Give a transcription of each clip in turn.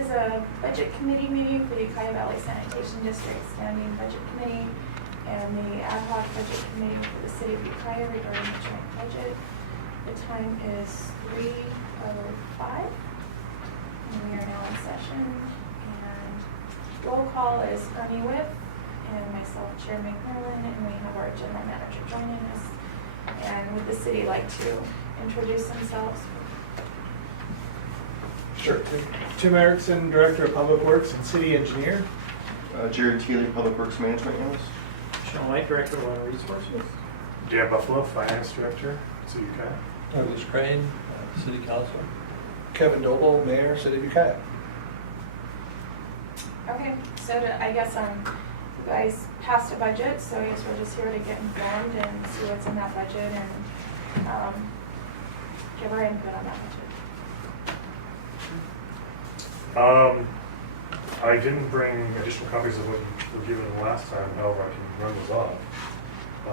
is a budget committee meeting for the Ukiah Valley Sanitation District Standing Budget Committee and the ad hoc budget committee for the city of Ukiah regarding the joint budget. The time is 3:05 and we are now in session. And roll call is Ernie Whip and myself, Chair McMillan, and we have our general manager joining us. And would the city like to introduce themselves? Sure. Tim Erickson, Director of Public Works and City Engineer. Jared Teely, Public Works Management Analyst. Sean White, Director of Water Resources. Dan Buffalo, Finance Director, City of Ukiah. Douglas Crane, City Council. Kevin Noble, Mayor, City of Ukiah. Okay, so I guess you guys passed a budget, so I guess we're just here to get informed and see what's in that budget and give our input on that budget. I didn't bring additional copies of what you were given last time, however, I can run those off. I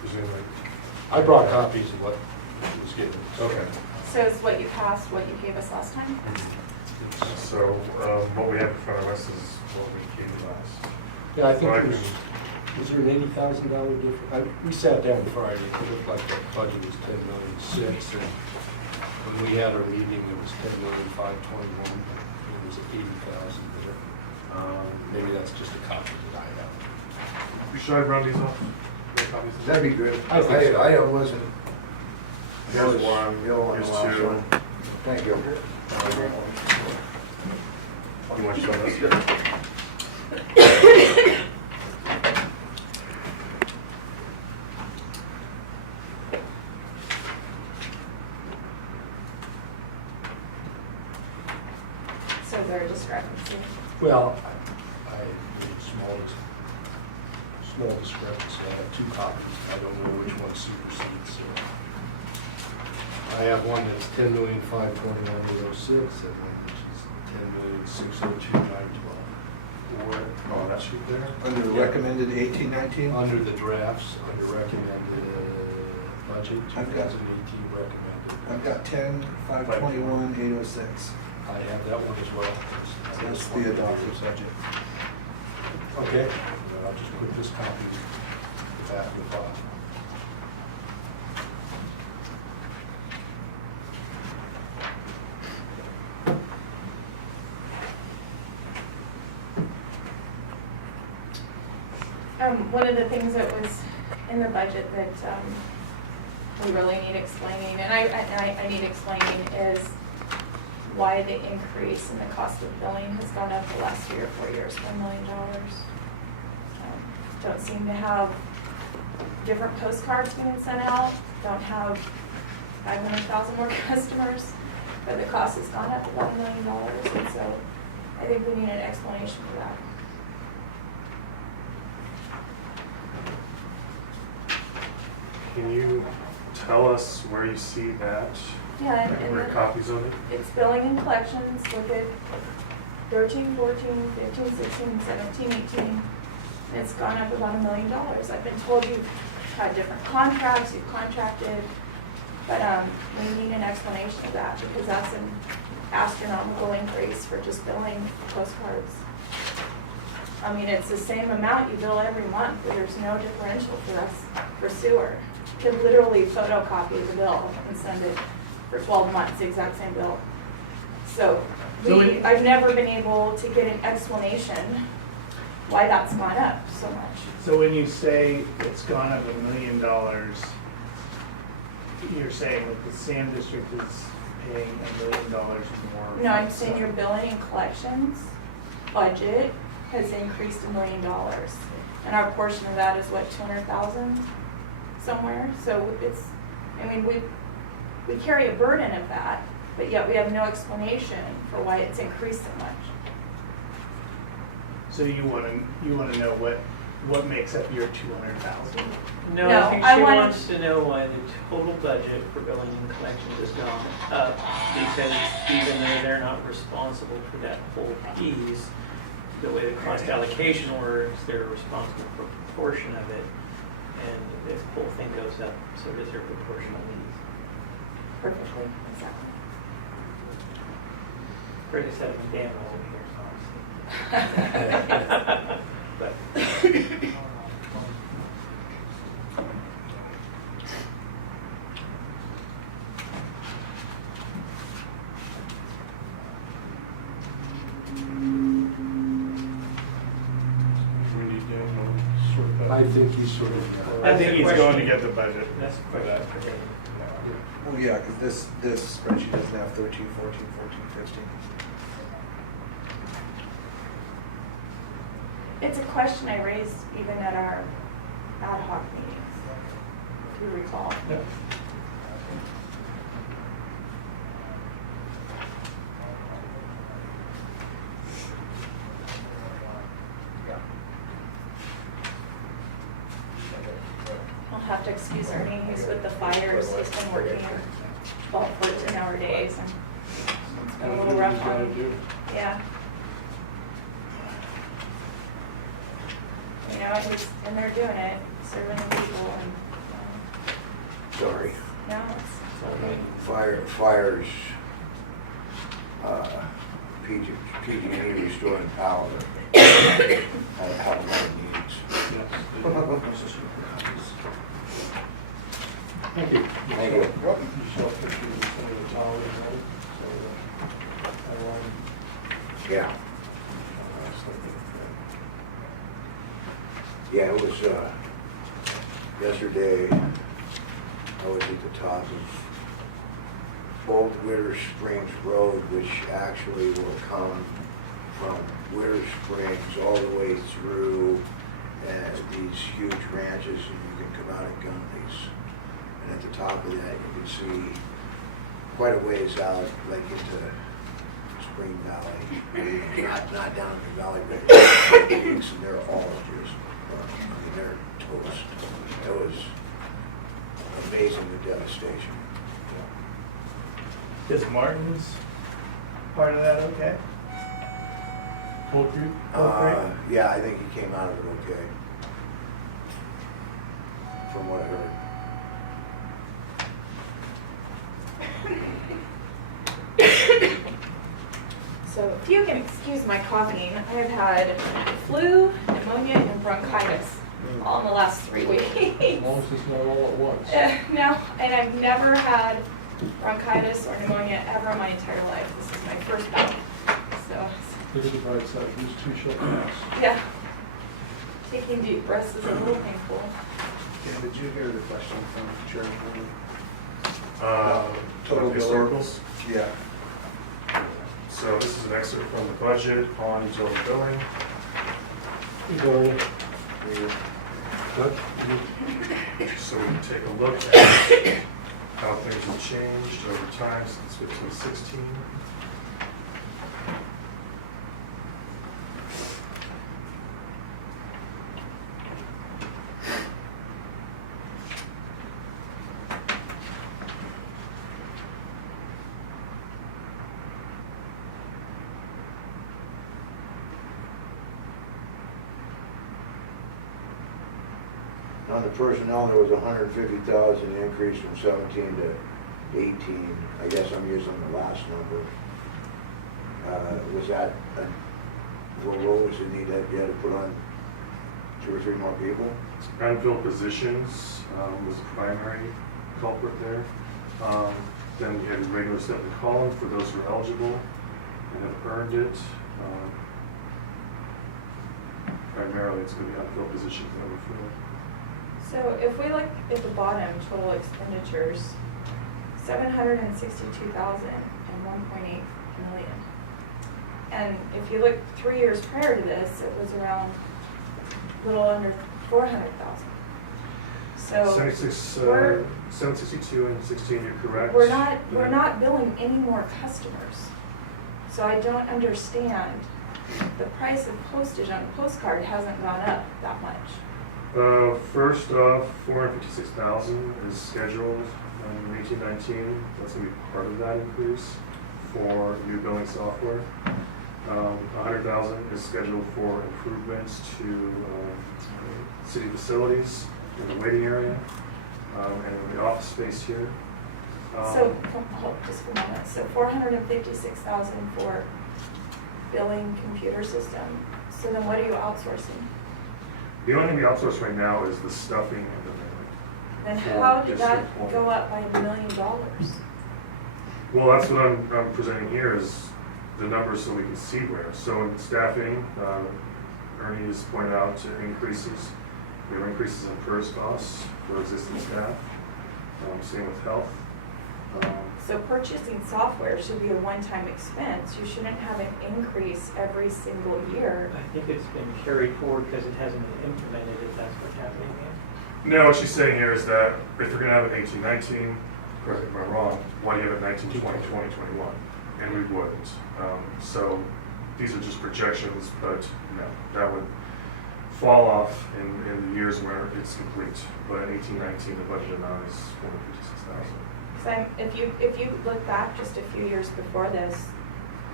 presume that. I brought copies of what was given. Okay. So it's what you passed, what you gave us last time? So what we have in front of us is what we gave last. Yeah, I think So it was there an $80,000 difference? We sat down Friday, it looked like the budget was $10,006,000, and when we had our meeting, it was $10,521,000. It was $80,000 there. Maybe that's just a copy that I have. Should I run these off? Make copies of That'd be good. I think so. I wasn't. Here's one, Here's here's two. Thank you. You want to show this? So is there a discrepancy? Well, I made small discrepancy. I have two copies. I don't know which one supersedes. So I have one that's $10,521,806, and one which is $10,602,912. Oh, that sheet there? Under the recommended 1819? Under the drafts, under recommended budget, I've got- 2018 recommended. I've got 10,521,806. I have that one as well. That's the adopted budget. Okay, I'll just put this copy back in the file. One of the things that was in the budget that we really need explaining, and I need explaining, is why the increase in the cost of billing has gone up the last 3 or 4 years, $1 million. Don't seem to have different postcards being sent out, don't have 500,000 more customers, but the cost has gone up about $1 million, and so I think we need an explanation for that. Can you tell us where you see that? Yeah, And and bring the- copies of it? It's billing and collections, look at 13, 14, 15, 16, 17, 18. It's gone up about $1 million. I've been told you've had different contracts, you've contracted, but we need an explanation of that because that's an astronomical increase for just billing postcards. I mean, it's the same amount you bill every month, but there's no differential for us for sewer. You could literally photocopy the bill and send it for 12 months, the exact same bill. So I've never been able to get an explanation why that's gone up so much. So when you say it's gone up $1 million, you're saying that the SAM district is paying $1 million more? No, I'm saying your billing and collections budget has increased $1 million. And our portion of that is what, 200,000 somewhere? So it's, I mean, we carry a burden of that, but yet we have no explanation for why it's increased so much. So you want to know what makes up your 200,000? No, No, I think I she wanna- wants to know why the total budget for billing and collections has gone up, because even though they're not responsible for that whole piece, the way the cost allocation works, they're responsible for a proportion of it, and the whole thing goes up, so does their proportional needs. Perfectly, exactly. pretty set of Dan over here, honestly. But We need to sort that. I think he's sort of. I think he's That's the going to question. get the budget. that's the for that. question. Well, yeah, because this spreadsheet doesn't have 13, 14, 14, 15. It's a question I raised even at our ad hoc meetings, if you recall. Yeah. I'll have to excuse Ernie, he's with the fires, he's been working 12, 14-hour days, and it's been a little rough on him. Yeah. You know, he's in there doing it, serving the people, and, Sorry. no, it's okay. Fires, PG&E restoring power. Have a lot of needs. Thank you. Thank you. You saw pictures of some of the towers, right? So, Yeah. Yeah, it was, yesterday, I was at the top of Old Witter Springs Road, which actually will come from Witter Springs all the way through these huge ranches, and you can come out of Gunley's. And at the top of that, you can see quite a ways out, like into Spring Valley, not down in the valley, but peaks, and they're all just, I mean, they're toast. It was amazing, the devastation. Is Martin's part of that okay? Oak Creek? Yeah, I think he came out of it okay, from what I heard. So if you can excuse my coughing, I have had flu, pneumonia, and bronchitis all in the last 3 weeks. As long as it's not all at once. No, and I've never had bronchitis or pneumonia ever in my entire life. This is my first bout. So, Look at the bright side, these two shall pass. yeah, taking deep breaths is a little painful. Dan, did you hear the question from Chairman Woodley? Total historicals. Yeah. So this is an excerpt from the budget on utility billing. You going? So we can take a look at how things have changed over time since 1516. On the personnel, there was 150,000 increase from 17 to 18. I guess I'm using the last number. Was that, what roles you need you had to put on 2 or 3 more people? Unfilled positions was the primary culprit there. Then we had regular step and column for those who are eligible and have earned it. Primarily, it's going to be unfilled positions that were filled. So if we look at the bottom, total expenditures, 762,000 and 1.8 million. And if you look 3 years prior to this, it was around a little under 400,000. So 76, we're 762 and 16, you're correct. we're not billing any more customers. So I don't understand. The price of postage on a postcard hasn't gone up that much. First off, 456,000 is scheduled in 1819. That's going to be part of that increase for new billing software. 100,000 is scheduled for improvements to city facilities in the waiting area and in the office space here. So, hold just for a moment, so 456,000 for billing computer system. So then what are you outsourcing? The only thing we outsource right now is the stuffing and the mailing. Then For how did that district one. go up by $1 million? Well, that's what I'm presenting here is the numbers so we can see where. So in staffing, Ernie has pointed out increases. We have increases in PERS costs for existing staff. Same with health. So purchasing software should be a one-time expense. You shouldn't have an increase every single year. I think it's been carried forward because it hasn't been implemented, if that's what's happening here. No, what she's saying here is that if we're gonna have an 18-19, correct me if I'm wrong, why do you have a 19-20, 20-21? And we wouldn't. So these are just projections, but no, that would fall off in the years where it's complete. But in 18-19, the budget amount is $456,000. So if you look back just a few years before this,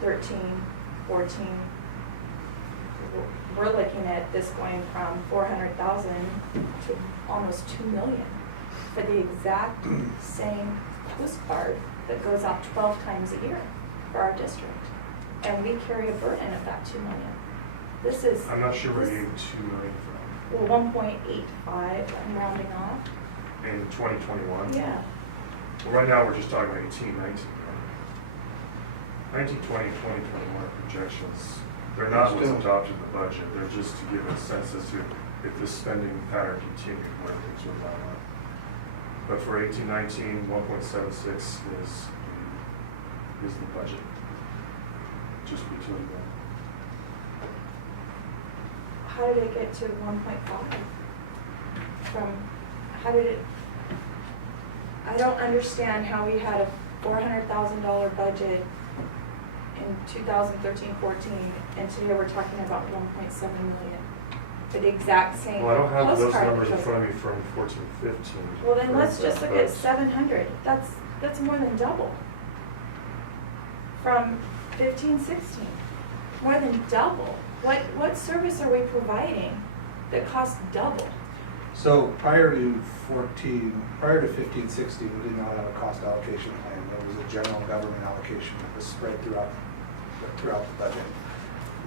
13, 14, we're looking at this going from 400,000 to almost 2 million for the exact same postcard that goes out 12 times a year for our district. And we carry a burden of that 2 million. This is. I'm not sure where this- you get 2 million from. Well, 1.85, I'm rounding off. In 2021? Yeah. Well, right now, we're just talking about 18-19. 19-20, 20-21 projections. They're not what's adopted in the budget. They're just to give a sense as to if this spending pattern continued, where things would line up. But for 18-19, 1.76 is the budget. Just utility bill. How did it get to 1.5? How did it, I don't understand how we had a $400,000 budget in 2013-14, and today we're talking about 1.7 million for the exact same Well, I don't have those postcard numbers in that front of goes- me from 14-15. Well, then let's for just look that, at 700. That's more than double. From 15-16, more than double. What service are we providing that costs double? So prior to 15, 16, we did not have a cost allocation plan. There was a general government allocation that was spread throughout the budget.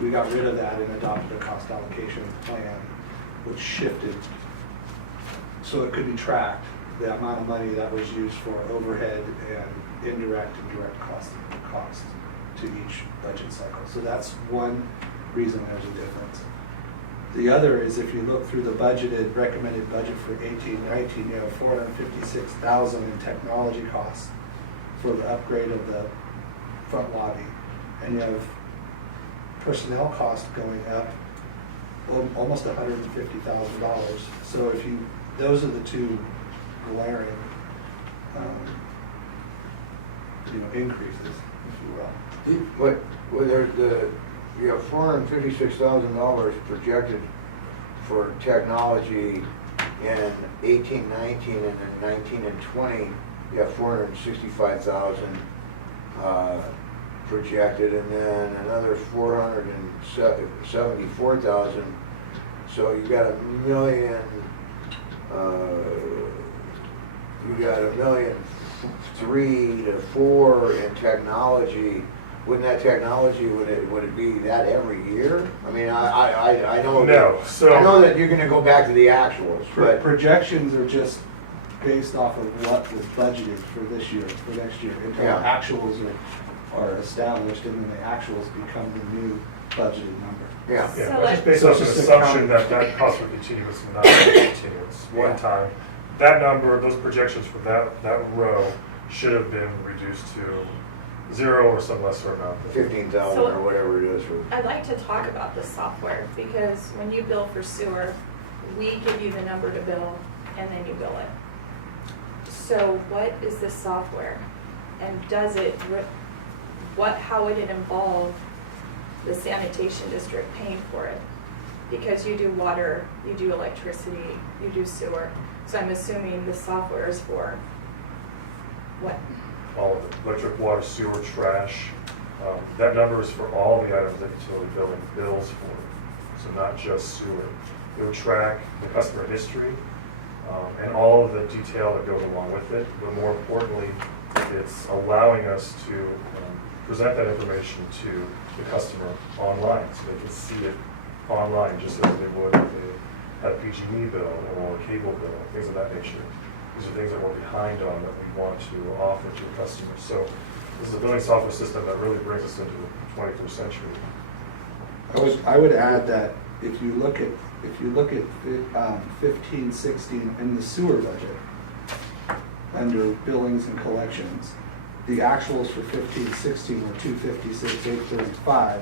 We got rid of that and adopted a cost allocation plan, which shifted so it could be tracked, the amount of money that was used for overhead and indirect and direct cost to each budget cycle. So that's one reason there's a difference. The other is if you look through the recommended budget for 18-19, you have $456,000 in technology costs for the upgrade of the front lobby. And you have personnel costs going up almost $150,000. So those are the two glaring, increases, if you will. But you have $456,000 projected for technology in 18, 19, and then 19 and 20, you have 465,000 projected, and then another 474,000. So you got $1 million. You got $1.3 to $4 million in technology. Wouldn't that technology, would it be that every year? I mean, I know. No, so. I know that you're gonna go back to the actuals, but. Projections are just based off of what was budgeted for this year, for next year, until Yeah. actuals are established, and then the actuals become the new budgeted number. Yeah. Yeah, So that's just based So on it's an just assumption accounting. that cost will continue, it's not continue, it's one Yeah. time. That number, those projections for that row should have been reduced to 0 or some lesser amount. 15,000 or whatever it is for. I'd like to talk about the software, because when you bill for sewer, we give you the number to bill, and then you bill it. So what is this software? And how would it involve the sanitation district paying for it? Because you do water, you do electricity, you do sewer. So I'm assuming the software is for what? All of it, electric, water, sewer, trash. That number is for all the items that utility billing bills for, so not just sewer. It would track the customer history and all of the detail that goes along with it, but more importantly, it's allowing us to present that information to the customer online, so they can see it online, just as they would if they had a PG&E bill or a cable bill, things of that nature. These are things that we're behind on that we want to offer to customers. So this is a billing software system that really brings us into the 21st century. I would add that if you look at 15, 16 in the sewer budget, under billings and collections, the actuals for 15, 16 were 256, 835.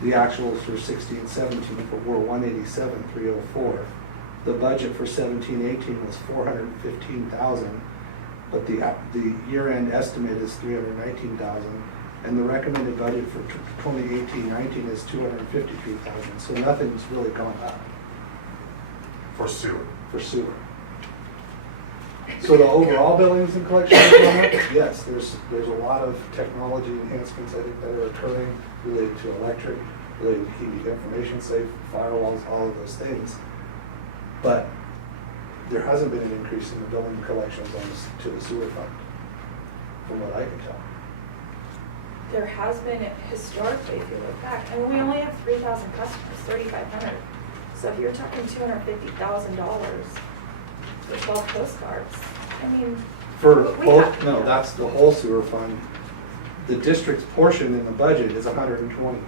The actuals for 16, 17 were 187, 304. The budget for 17, 18 was 415,000, but the year-end estimate is 319,000, and the recommended budget for 2018-19 is 253,000. So nothing's really gone up For sewer. for sewer. So the overall billings and collections are going up? Yes, there's a lot of technology enhancements I think that are occurring related to electric, related to keeping information safe, firewalls, all of those things. But there hasn't been an increase in the billing and collections to the sewer fund, from what I can tell. There has been historically, if you look back, and we only have 3,000 customers, 3,500. So if you're talking $250,000 for 12 postcards, I mean, For we both, have- no, that's the whole sewer fund. The district's portion in the budget is $120,000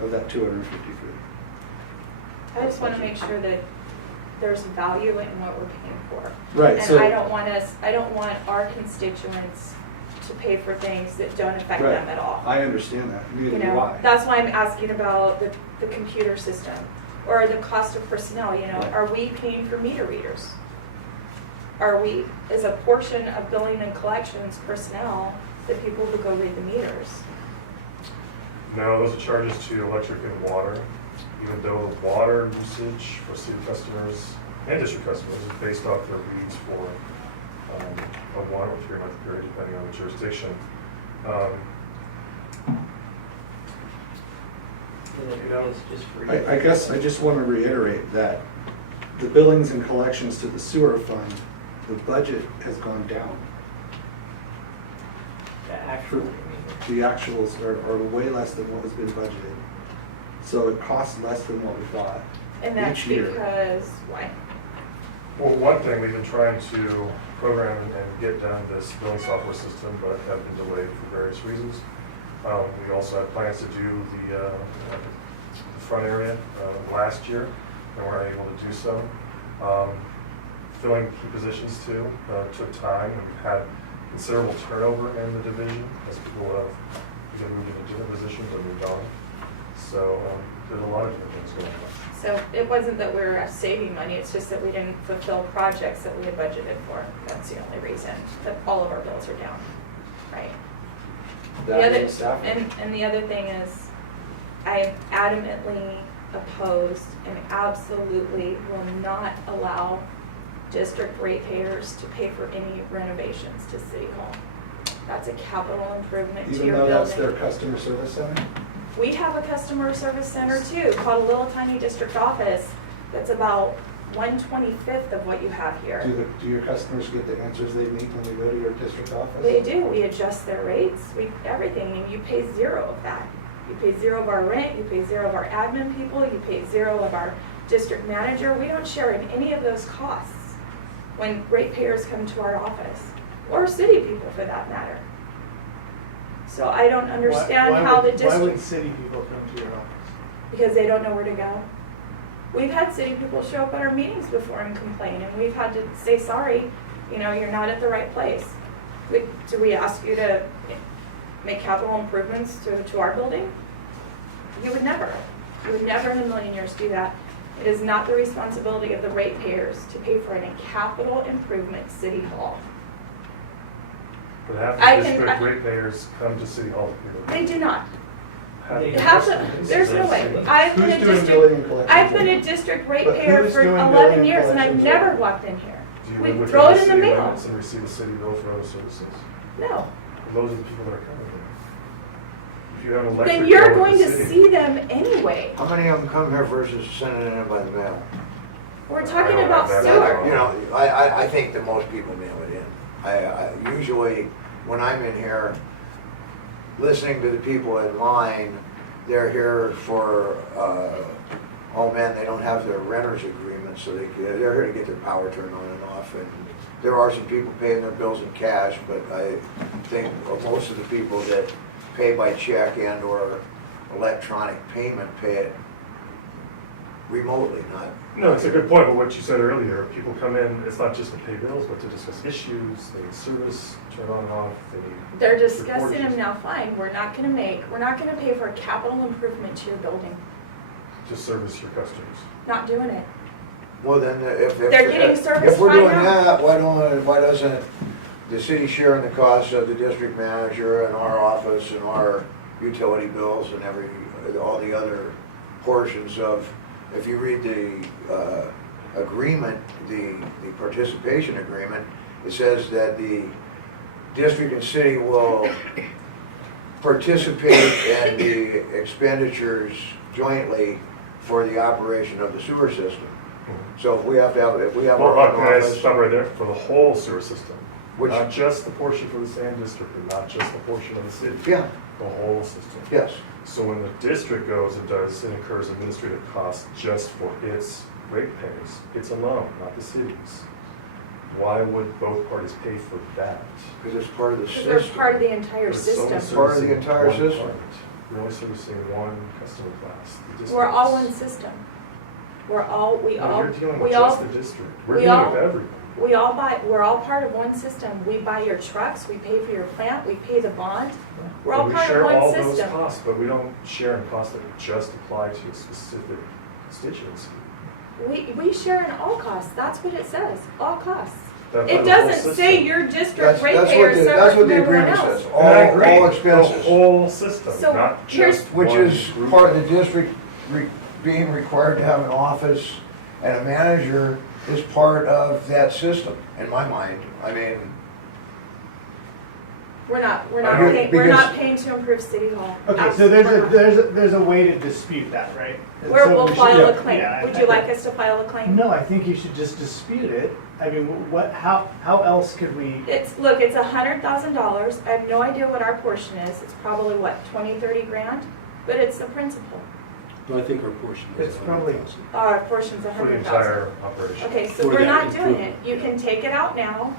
of that 253. I just want to make sure that there's value in what we're paying for. Right, And so- I don't want our constituents to pay for things that don't affect Right. them at all. I understand that, You neither do know, I. that's why I'm asking about the computer system or the cost of personnel, you know, Right. are we paying for meter readers? Is a portion of billing and collections personnel the people who go read the meters? No, those are charges to electric and water, even though the water usage for city customers and district customers is based off their reads for a 1 or 3 month period, depending on the jurisdiction. $200 just for. I guess I just want to reiterate that the billings and collections to the sewer fund, the budget has gone down. The actual, The actuals are way less than what has been budgeted. So it costs less than what we thought And that's each year. because, why? Well, one thing, we've been trying to program and get done this billing software system, but have been delayed for various reasons. We also had plans to do the front area last year, and weren't able to do so. Filling key positions too took time, and we've had considerable turnover in the division as people have either moved into different positions or moved on. So there's a lot of different things going on. So it wasn't that we were saving money, it's just that we didn't fulfill projects that we had budgeted for. That's the only reason that all of our bills are down, right? That The other, and staffing. and the other thing is, I am adamantly opposed and absolutely will not allow district ratepayers to pay for any renovations to City Hall. That's a capital improvement to Even your though building. that's their customer service center? We have a customer service center too, called a little tiny district office, that's about 1/25th of what you have here. Do your customers get the answers they need when they go to your district office? They do, we adjust their rates, everything, and you pay zero of that. You pay zero of our rent, you pay zero of our admin people, you pay zero of our district manager. We don't share in any of those costs when ratepayers come to our office, or city people for that matter. So I don't understand how the Why would district, city people come to your office? because they don't know where to go. We've had city people show up at our meetings before and complain, and we've had to say, sorry, you know, you're not at the right place. Do we ask you to make capital improvements to our building? You would never in a million years do that. It is not the responsibility of the ratepayers to pay for any capital improvement City Hall. But half I the can- district ratepayers come to City Hall. They do not. Half They the Have to, customers there's no of way. city. I've been a Who's doing district, billing and collections? I've been a district But ratepayer who's for doing 11 billing and years and I've collections never right? walked in here. Do you We live throw within it the in the city mail. limits and receive a city bill for other services? No. Those are the people that are coming here. If you have an electric Then you're bill going with to the city- see them anyway. How many of them come here versus sending it in by the mail? We're I talking don't about have that. You sewer. know, I think that most people mail it in. I usually, when I'm in here, listening to the people in line, they're here for, oh man, they don't have their renter's agreement, so they're here to get their power turned on and off. And there are some people paying their bills in cash, but I think most of the people that pay by check and or electronic payment pay it remotely, not. No, it's a good point, but what you said earlier, people come in, it's not just to pay bills, but to discuss issues, they need service, turn on and off, they need. They're discussing them reports. now, fine, we're not gonna pay for a capital improvement to your building, To service your customers. not doing it. Well, then, if. They're getting service If we're fine doing now. that, why doesn't the city share in the cost of the district manager and our office and our utility bills and all the other portions of, if you read the agreement, the participation agreement, it says that the district and city will participate in the expenditures jointly for the operation of the sewer system. So if we have Well, our can own I office, stop right there? For the whole sewer system. Which- Not just the portion for the sand district, and not just the portion of the city. yeah, The whole system. yes. So when the district goes and incurs administrative costs just for its ratepayers, it's alone, not the cities. Why would both parties pay for that? Because it's part of the Because they're system. part of the entire But it's only system. Part of the servicing entire one system. part. You're only servicing one customer class. the We're all districts. one system. We're all, we No, all, you're dealing we with all, just the district. We're we dealing all- with everyone. we all buy, we're all part of one system. We buy your trucks, we pay for your plant, we pay the bond. We're all And part of We one share all those system. costs, but we don't share in costs that just apply to a specific constituency. We share in all costs, that's what it says, all costs. That- It for the whole doesn't say system. your district That's ratepayer what is the, separate that's what from the everyone agreement else. says, And I agree. all expenses. The whole system, So not here's- just Which one is group. part of the district being required to have an office and a manager is part of that system, in my mind. I mean, We're not Because- paying, we're not paying to improve City Hall. Okay, so there's Absolutely there's a way to dispute that, right? And not. so We'll we should- file a yeah, claim. I- Would I you think- like us to file a claim? No, I think you should just dispute it. I mean, how else could we? Look, it's $100,000. I have no idea what our portion is. It's probably what, 20, 30 grand? But it's the principal. No, I think our portion is It's probably- 100,000. Our portion's For the 100,000. entire operation. Okay, so For we're that not doing it. improvement. You can take it out now,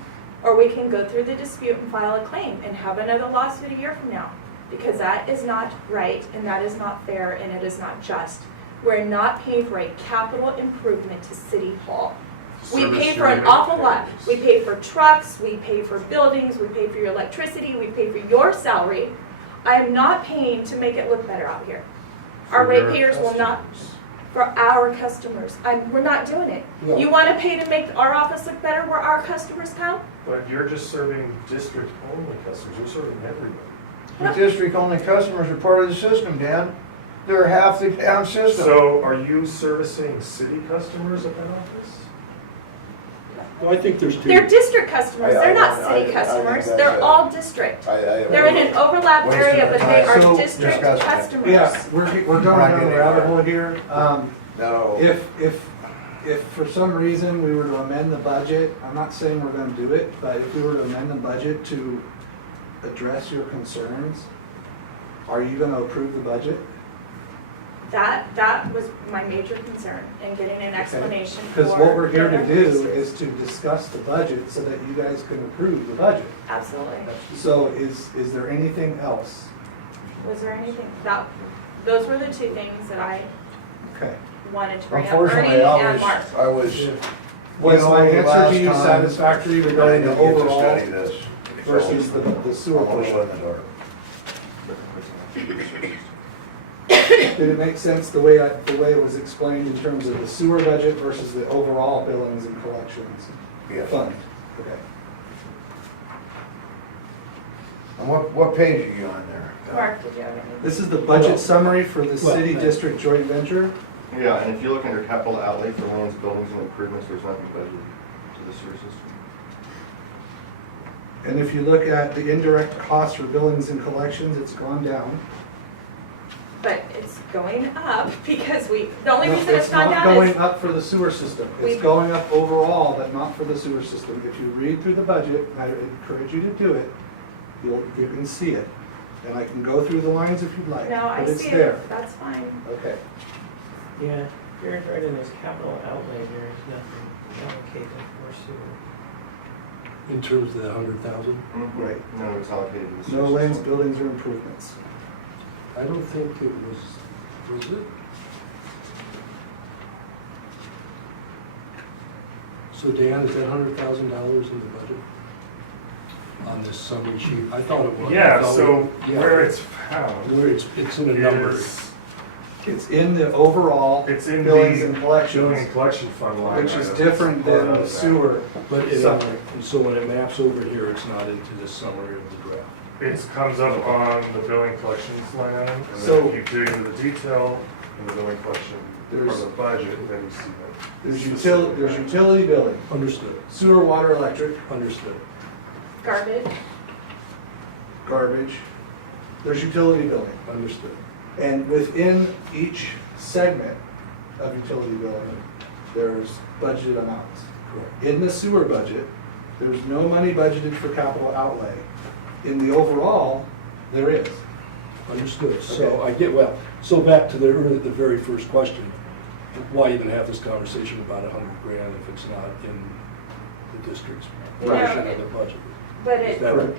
or we can go through the dispute and file a claim and have another lawsuit a year from now. Because that is not right, and that is not fair, and it is not just. We're not paying for a capital improvement to City Hall. We Service pay your for an awful lot. ratepayers. We pay for trucks, we pay for buildings, we pay for your electricity, we pay for your salary. I am not paying to make it look better out here. Our For your ratepayers will not, customers. for our customers. We're not doing it. Yeah. You want to pay to make our office look better where our customers come? But you're just serving district-only customers, you're serving everyone. the district-only customers are part of the system, Dan. They're half the town system. So are you servicing city customers at that office? No, I think there's two. They're district customers, I they're not think city that's customers, a- they're all district. They're in an overlap Wasting area, our but they time. are So, district discuss it. customers. Yeah, we're going down a rabbit hole here. No. If for some reason we were to amend the budget, I'm not saying we're gonna do it, but if we were to amend the budget to address your concerns, are you gonna approve the budget? That was my major concern in getting an explanation for. Because what we're here to the do increases. is to discuss the budget so that you guys can approve the budget. Absolutely. So is there anything else? Was there anything, those were the two things that I Okay. wanted to bring up, Ernie Unfortunately, and Mark. I was. Was my answer last to you time, satisfactory I regarding the didn't get to overall study this. versus the sewer I'm almost portion? in the dark. Did it make sense the way it was explained in terms of the sewer budget versus the overall billings and collections Yes. fund? Okay. And what page are you on there? Mark, did you have any? This is the budget summary for the Well, city district joint venture. Yeah, and if you look under capital outlay for lands, buildings, and improvements, there's nothing budgeted to the sewer system. And if you look at the indirect costs for billings and collections, it's gone down. But it's going up because the only No, reason it's gone not down going is, up for the sewer system. It's We- going up overall, but not for the sewer system. If you read through the budget, and I encourage you to do it, you can see it. And I can go through the lines if you'd like, No, I but it's see there. it, that's fine. Okay. Yeah, Jared's right in his capital outlay, there is nothing allocated for sewer. In terms of the 100,000? Right. No, it's allocated to the No sewers. lands, buildings, or improvements. I don't think it was it? So Dan, is that $100,000 in the budget? On this summary sheet? I thought it was. I Yeah, thought so yeah. where it's found Where it's in a number. is, It's in the overall it's in billings and the collections, building and collection fund line. which is item. different Part than of the that. sewer. But it, summary. and so when it maps over here, it's not into the summary of the draft. It comes up on the billing collections line item, and So- then if you dig into the detail in the billing collection or There's- the budget, then you see that. There's utility billing, Understood, sewer, water, electric, understood. Garbage, garbage. There's utility billing. Understood. And within each segment of utility billing, there's budgeted amounts. Correct. In the sewer budget, there's no money budgeted for capital outlay. In the overall, there is. Understood. So Okay. I get, well, so back to the very first question. Why even have this conversation about 100 grand if it's not in the district's Right. portion of the budget? but Is it, that right?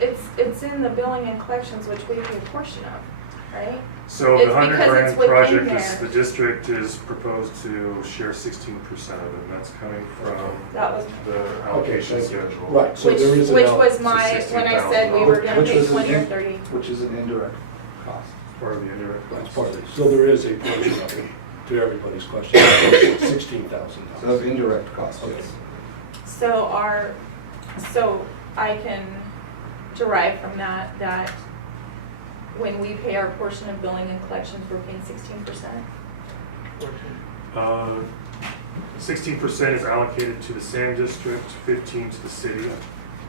it's in the billing and collections, which we pay a portion of, right? So It's the 100 because grand it's within project is, there. the district is proposed to share 16% of it, and that's coming from That was, the allocation thank you. schedule. Right, so there is an which al- was my, when I said we were gonna Which pay was an 20 or in- 30. Which is an indirect cost. Part of the indirect That's cost. part of it. So there is a portion of it, to everybody's question, $16,000. So it's indirect cost, Okay. yes. So I can derive from that, that when we pay our portion of billing and collections, we're paying 16%? 16% is allocated to the Sand District, 15 to the city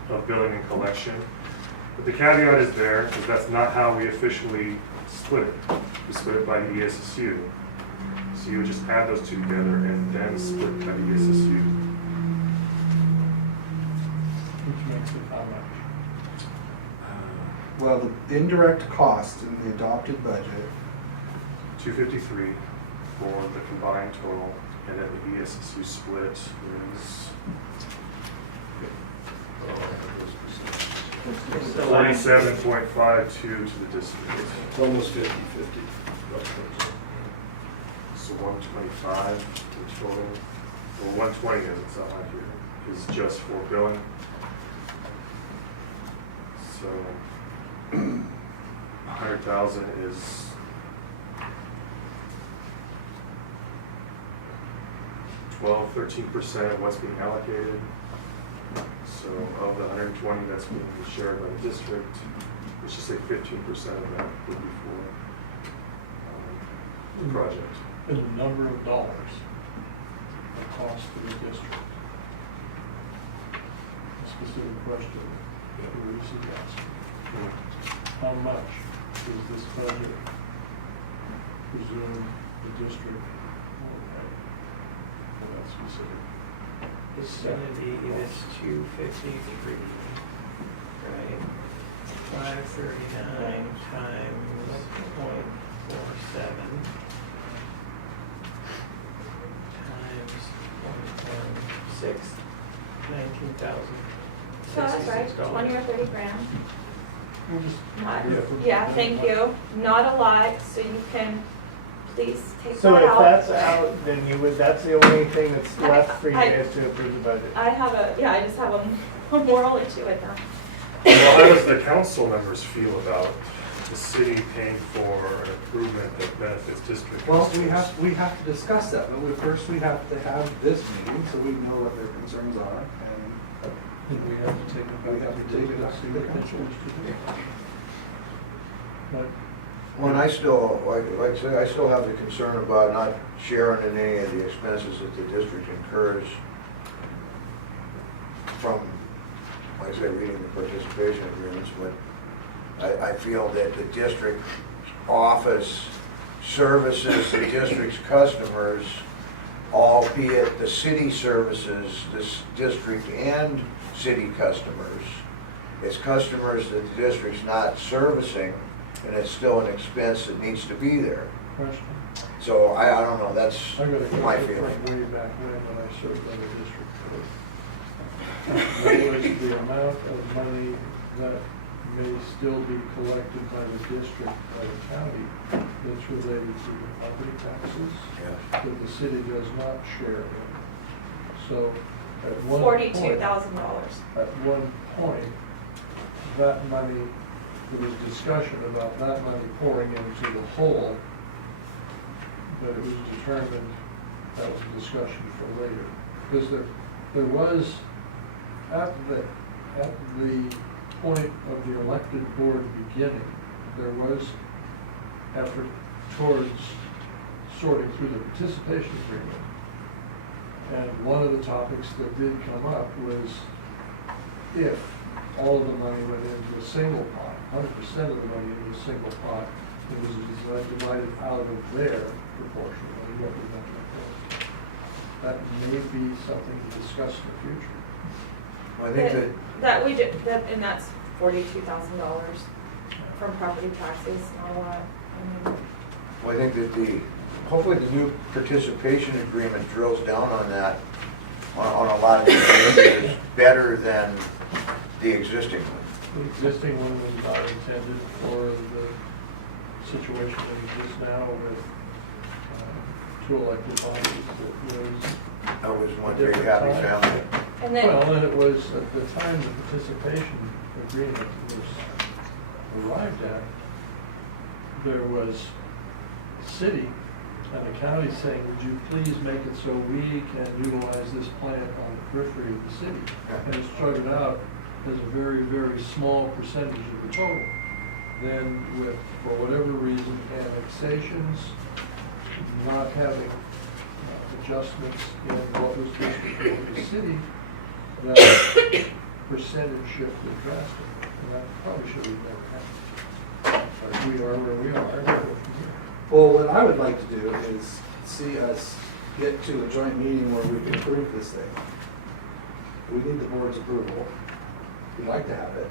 of billing and collection. But the caveat is there, because that's not how we officially split it. We split it by the ESSU. So you would just add those two together and then split by the ESSU. Which makes it how much? Well, the indirect cost in the adopted budget, 253 for the combined total, and then the ESSU split is It's the last- 47.52 to the district. It's almost 50/50. So 125 in total, or 120 as it's out here, is just for billing. So 100,000 is 13% of what's being allocated. So of the 120 that's being shared by the district, let's just say 15% of that would be for the project. In the number of dollars the cost to the district. A specific question that Bruce is asking. How much does this budget presume the district will pay for that specific? It's gonna be, it's 253, right? 539 times 0.47 times 1.16, 19,000. So that's right, 20 or 30 grand. We'll just- Not, Yeah. yeah, thank you. Not a lot, so you can please take So that if out. that's out, then you would, that's the only thing that's left for you I- guys to approve the budget. I have a, yeah, I just have a moral issue with that. Well, how does the council members feel about the city paying for an improvement that benefits district well, customers? we have to discuss that, but first we have to have this meeting so we know what their concerns are, and We have to take it we have to take it up to the council. But Well, and I still, like I say, I still have the concern about not sharing in any of the expenses that the district incurs from, like I say, reading the participation agreements, but I feel that the district office services the district's customers, albeit the city services this district and city customers. It's customers that the district's not servicing, and it's still an expense that needs to be there. Question. So I don't know, that's I got a my question feeling. from way back when I served on the district court. What was the amount of money that may still be collected by the district, by the county, that's related to the property taxes Yeah. that the city does not share in? So at one $42,000. point, at one point, that money, there was discussion about that money pouring into the whole, but it was determined that was a discussion for later. Because there was, at the point of the elected board beginning, there was effort towards sorting through the participation agreement. And one of the topics that did come up was if all of the money went into a single pot, 100% of the money into a single pot, it was divided out of there proportionally, what would that look like? That may be something to discuss in the future. I think That we did, and that's $42,000 from property taxes, not a lot. I mean, well, I think that hopefully the new participation agreement drills down on that, on a lot of these areas better than the existing one. The existing one was not intended for the situation that exists now with two elected bodies. That was one A big different happy time. family. And then, Well, and it was, at the time the participation agreement was arrived at, there was the city and the county saying, would you please make it so we can utilize this plant on the periphery of the city? And it started out as a very, very small percentage of the total. Then with, for whatever reason, annexations, not having adjustments in what was distributed to the city, that percentage shifted drastically. And that probably should have never happened. But we are where we are. We'll go from here. Well, what I would like to do is see us get to a joint meeting where we can approve this thing. We need the board's approval. We'd like to have it.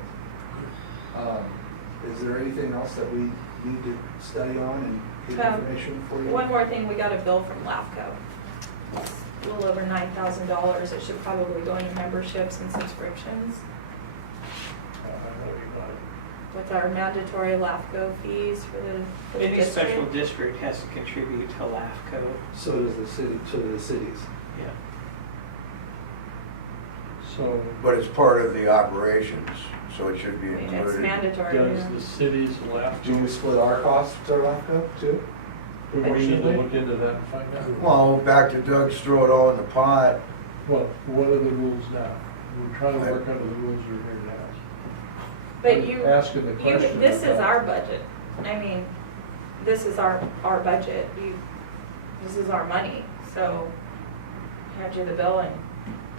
Is there anything else that we need to study on and get information for you? one more thing, we got a bill from LAFCO. It's a little over $9,000. It should probably go into memberships and subscriptions I know you got it. with our mandatory LAFCO fees for the Any special district. district has to contribute to LAFCO. So does the city, to the cities. Yeah. So But it's part of the operations, so it should be I mean, it's included. mandatory. does yeah. the city's left? Do we split our costs to LAFCO too? We need to Actually- look into that and find out. Well, back to Doug's throw it all in the pot. Well, what are the rules now? We're trying to work under the rules that are here now. But I'm you, asking the question this is about- our budget. I mean, this is our budget. This is our money. So hand you the bill and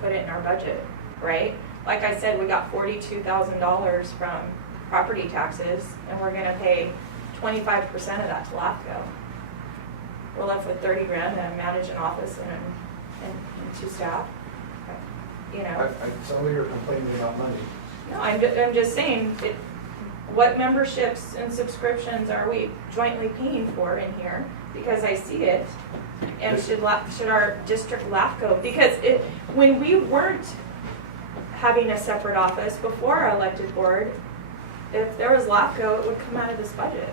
put it in our budget, right? Like I said, we got $42,000 from property taxes, and we're gonna pay 25% of that to LAFCO. We're left with 30 grand to manage an office and two staff, you know. Some of you are complaining about money. No, I'm just saying, what memberships and subscriptions are we jointly paying for in here? Because I see it, and should our district LAFCO, because when we weren't having a separate office before our elected board, if there was LAFCO, it would come out of this budget.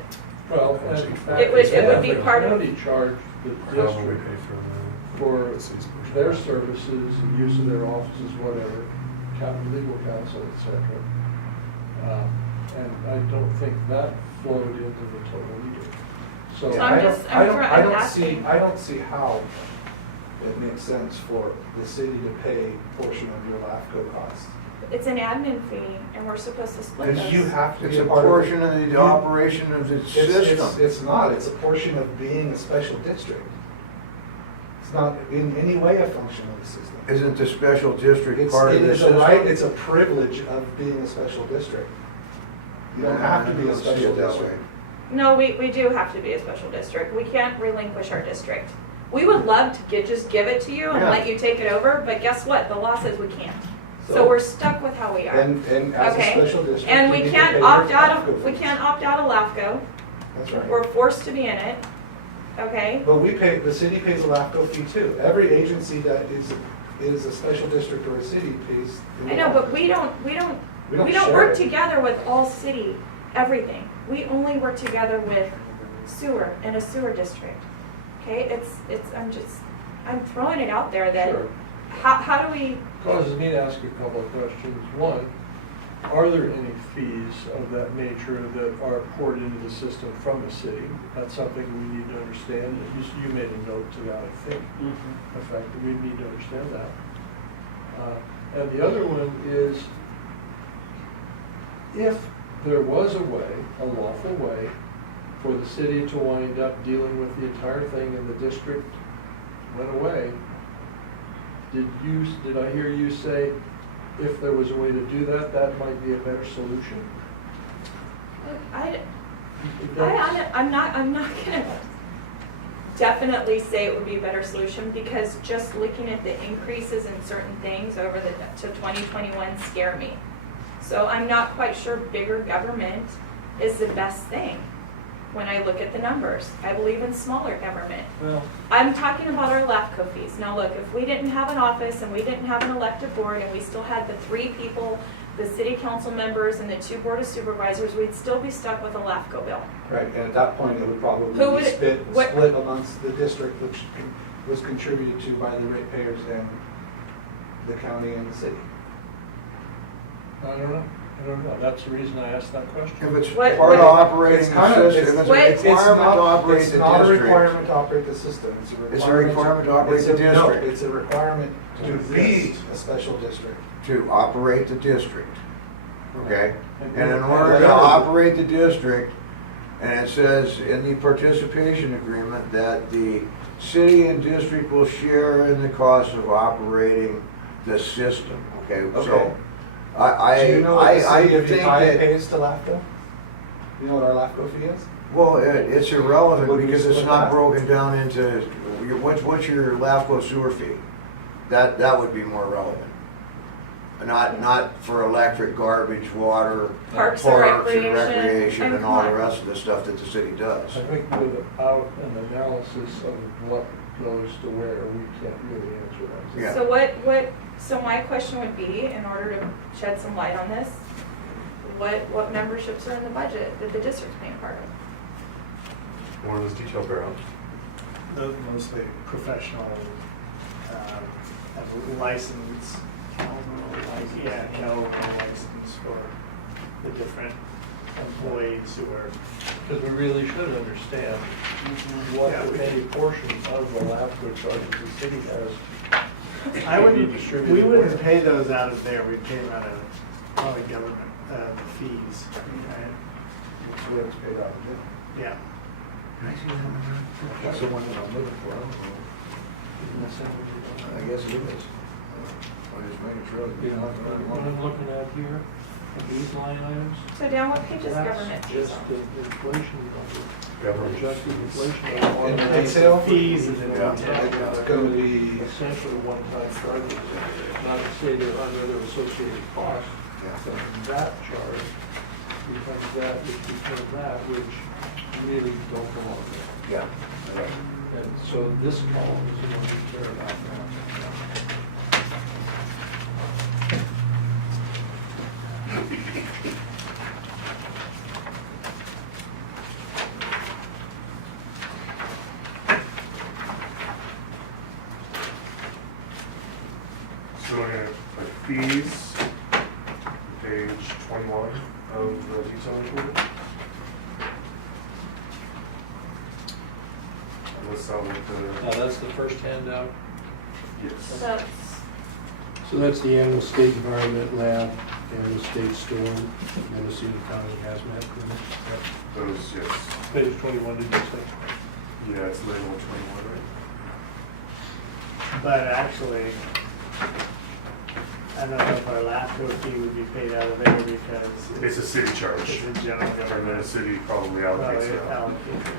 Well, and in fact, It would be the part of- county charged the district for their services, and use of their offices, whatever, legal counsel, et cetera. And I don't think that flowed into the total either. So So I'm I'm asking. I don't see how it makes sense for the city to pay a portion of your LAFCO costs. It's an admin fee, and we're supposed to split It's- those. You have to It's be a a part of it. portion of the operation of the system. It's not, it's a portion of being a special district. It's not in any way a function of the system. Isn't the special district It's, part of it the is a system? right, it's a privilege of being a special district. You don't have to be I a don't see special it that district. way. No, we do have to be a special district. We can't relinquish our district. We would love to just give it to you and Yeah. let you take it over, but guess what? The law says we can't. So we're stuck with how we are. And as a Okay. special district. And you we need to can't pay opt your out LAFCO of, we fees. can't opt out of LAFCO. That's right. We're forced to be in it, okay? But we pay, the city pays a LAFCO fee too. Every agency that is a special district or a city pays. I know, but we don't share work it. together with all city, everything. We only work together with sewer in a sewer district. Okay, I'm throwing it out there that, Sure. how do we, Causes me to ask a couple of questions. One, are there any fees of that nature that are poured into the system from the city? That's something we need to understand. You made a note to that, I think, the fact that we need to understand that. And the other one is, if there was a way, a lawful way, for the city to wind up dealing with the entire thing and the district went away, did I hear you say, if there was a way to do that, that might be a better solution? I'm not gonna definitely say it would be a better solution, because just looking at the increases in certain things over to 2021 scare me. So I'm not quite sure bigger government is the best thing when I look at the numbers. I believe in smaller government. Well, I'm talking about our LAFCO fees. Now look, if we didn't have an office and we didn't have an elected board and we still had the 3 people, the city council members and the 2 board of supervisors, we'd still be stuck with a LAFCO bill. Right, and at that point, it would probably Who would- be split what- amongst the district, which was contributed to by the ratepayers and the county and the city. I don't know. That's the reason I asked that If question. it's What- part of what- operating It's the kind of- system, if what- it's a requirement to operate It's the not a district. requirement to operate the system, it's a requirement. It's a requirement to operate the No, district. it's a requirement to be Exist. a special district. To operate the district, okay? And in And order to whatever- operate the district, and it says in the participation agreement that the city and district will share in the cost of operating the system, okay? Okay. So, Do you know what the I city of think Ukiah that, pays to LAFCO? You know what our LAFCO fee is? well, it's irrelevant Would we because it's split not that? broken down into, what's your LAFCO sewer fee? That would be more relevant. Not for electric, garbage, water, Parks and recreation, and all the come on. rest of the stuff that the city does. I think without an analysis of what goes to where, we can't really answer that. Yeah. So my question would be, in order to shed some light on this, what memberships are in the budget that the district's paying part of? More of those details bear out. Mostly professional, and license, Cal license for the different employees who are. Because we really should understand what, Yeah, if any, portion of the LAFCO charges the city has. I to be wouldn't, distributed we wouldn't where. pay those out of there, we'd pay them out of probably government, fees, right? That's the way it's paid out of jail. Yeah. That's the one that I'm looking for. I guess it is. I'm just making sure. You know, what I'm looking at here, these line items. So Dan, what page is That's government fees just on? the inflation number. Government. Adjusted inflation. In number. retail? Fees and then Yeah. It's gonna be, Essentially one-time charges, not to say there aren't other associated costs. Yeah. But that charge becomes that, which really don't belong there. Yeah. And so this column is the one we care about now. So we're gonna put fees, page 21 of the detail report. Let's start with Now, that's the first handout. the, So yes. that's, So that's the annual state environment lab, annual state storm, Mendocino County hazmat. Yep. Those, yes. Page 21, did you say? Yeah, it's labeled 21, right? But actually, I don't know if our LAFCO fee would be paid out of there because It's a city charge, it's a general and then the government. city probably Probably allocates it out. allocated.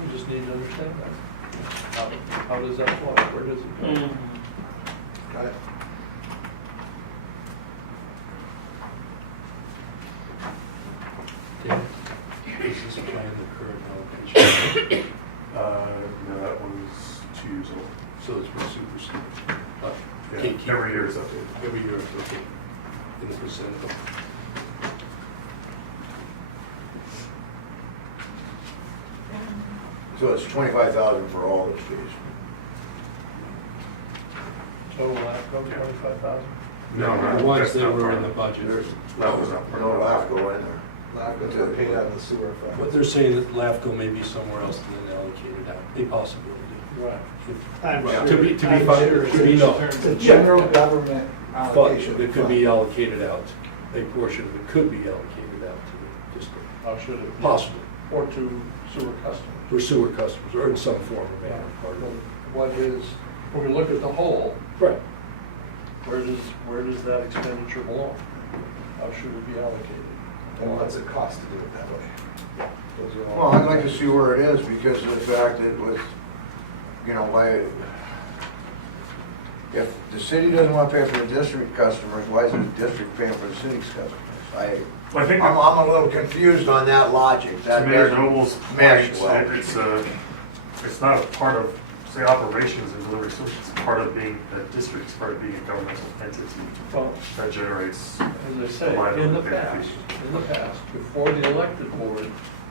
We just need to understand that. How does that flow? Where does it go? Got it. Dan, is this plan the current allocation? No, that one's 2 years old. So it's been superseded. Yeah, Can't keep- every year it's updated. Every year it's updated in the percent of. So it's 25,000 for all those fees. Total LAFCO, 25,000? No, The ones that's that not were part in the of it. budget. That was not part No of it. LAFCO in there. LAFCO's got paid out of the sewer What fund. they're saying that LAFCO may be somewhere else than then allocated out, a possibility. Right. I'm sure- To be I'm fine, sure to be it's no. in It's a terms general government Fund, allocation. it could be fund. allocated out, a portion of it could be allocated out to the district, How should it be? possibly, Or to sewer customers. for sewer customers, or in some form or manner, part of it. What is, when we look at the whole, Right. where does that expenditure belong? How should it be allocated? And what's it cost to do it that way? Those are all- Well, I'd like to see where it is because of the fact that with, you know, if the city doesn't want to pay for the district customers, why isn't the district paying for the city's customers? Well, I think I'm a little confused on that logic. to That Mayor doesn't Noble's mesh point, well. it's not a part of, say, operations and delivery services. It's part of being a district, it's part of being a governmental entity Well, that generates. as I say, in the past, before the elected board,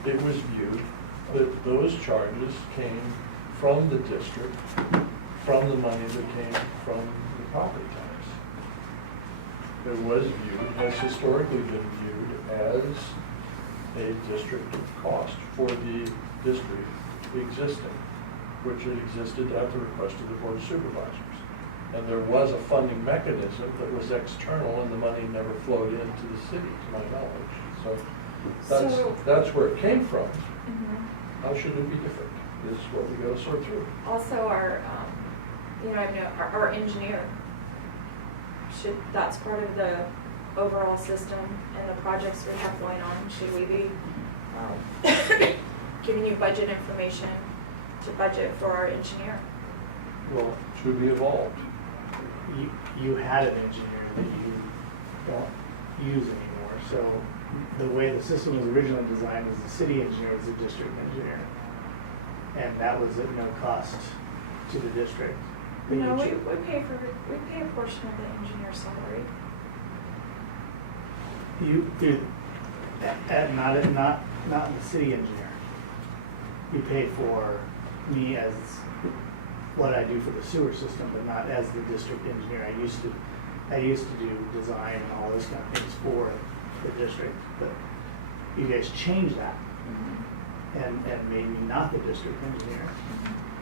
it was viewed that those charges came from the district, from the money that came from the property tax. It was viewed, has historically been viewed as a district cost for the district existing, which had existed at the request of the board of supervisors. And there was a funding mechanism that was external and the money never flowed into the city, to my knowledge. So that's where it came from. Mhm. How should it be different, is what we gotta sort through. Also, our, I know, our engineer, that's part of the overall system and the projects we have going on. Should we be giving you budget information to budget for our engineer? Well, should be evolved. You had an engineer that you don't use anymore, so the way the system was originally designed was the city engineer was the district engineer. And that was at no cost to the district. No, we pay a portion of the engineer's salary. You, not the city engineer. You pay for me as what I do for the sewer system, but not as the district engineer. I used to do design and all those kind of things for the district, but you guys changed that and made me not the district engineer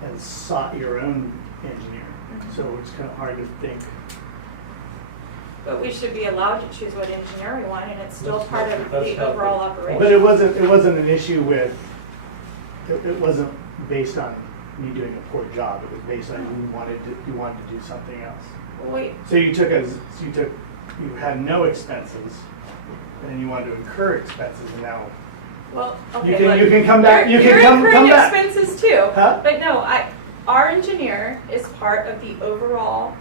and sought your own engineer. So it's kind of hard to think. But we should be allowed to choose what engineer we want, and it's still part of That's the not overall good. operation. But it wasn't an issue with, it wasn't based on me doing a poor job. It was based on you wanted to do something else. Wait, So you had no expenses, and you wanted to incur expenses, and now, well, You okay, can- look, you can come back- you can you're come incurring back. expenses too. Huh? But no, our engineer is part of the overall,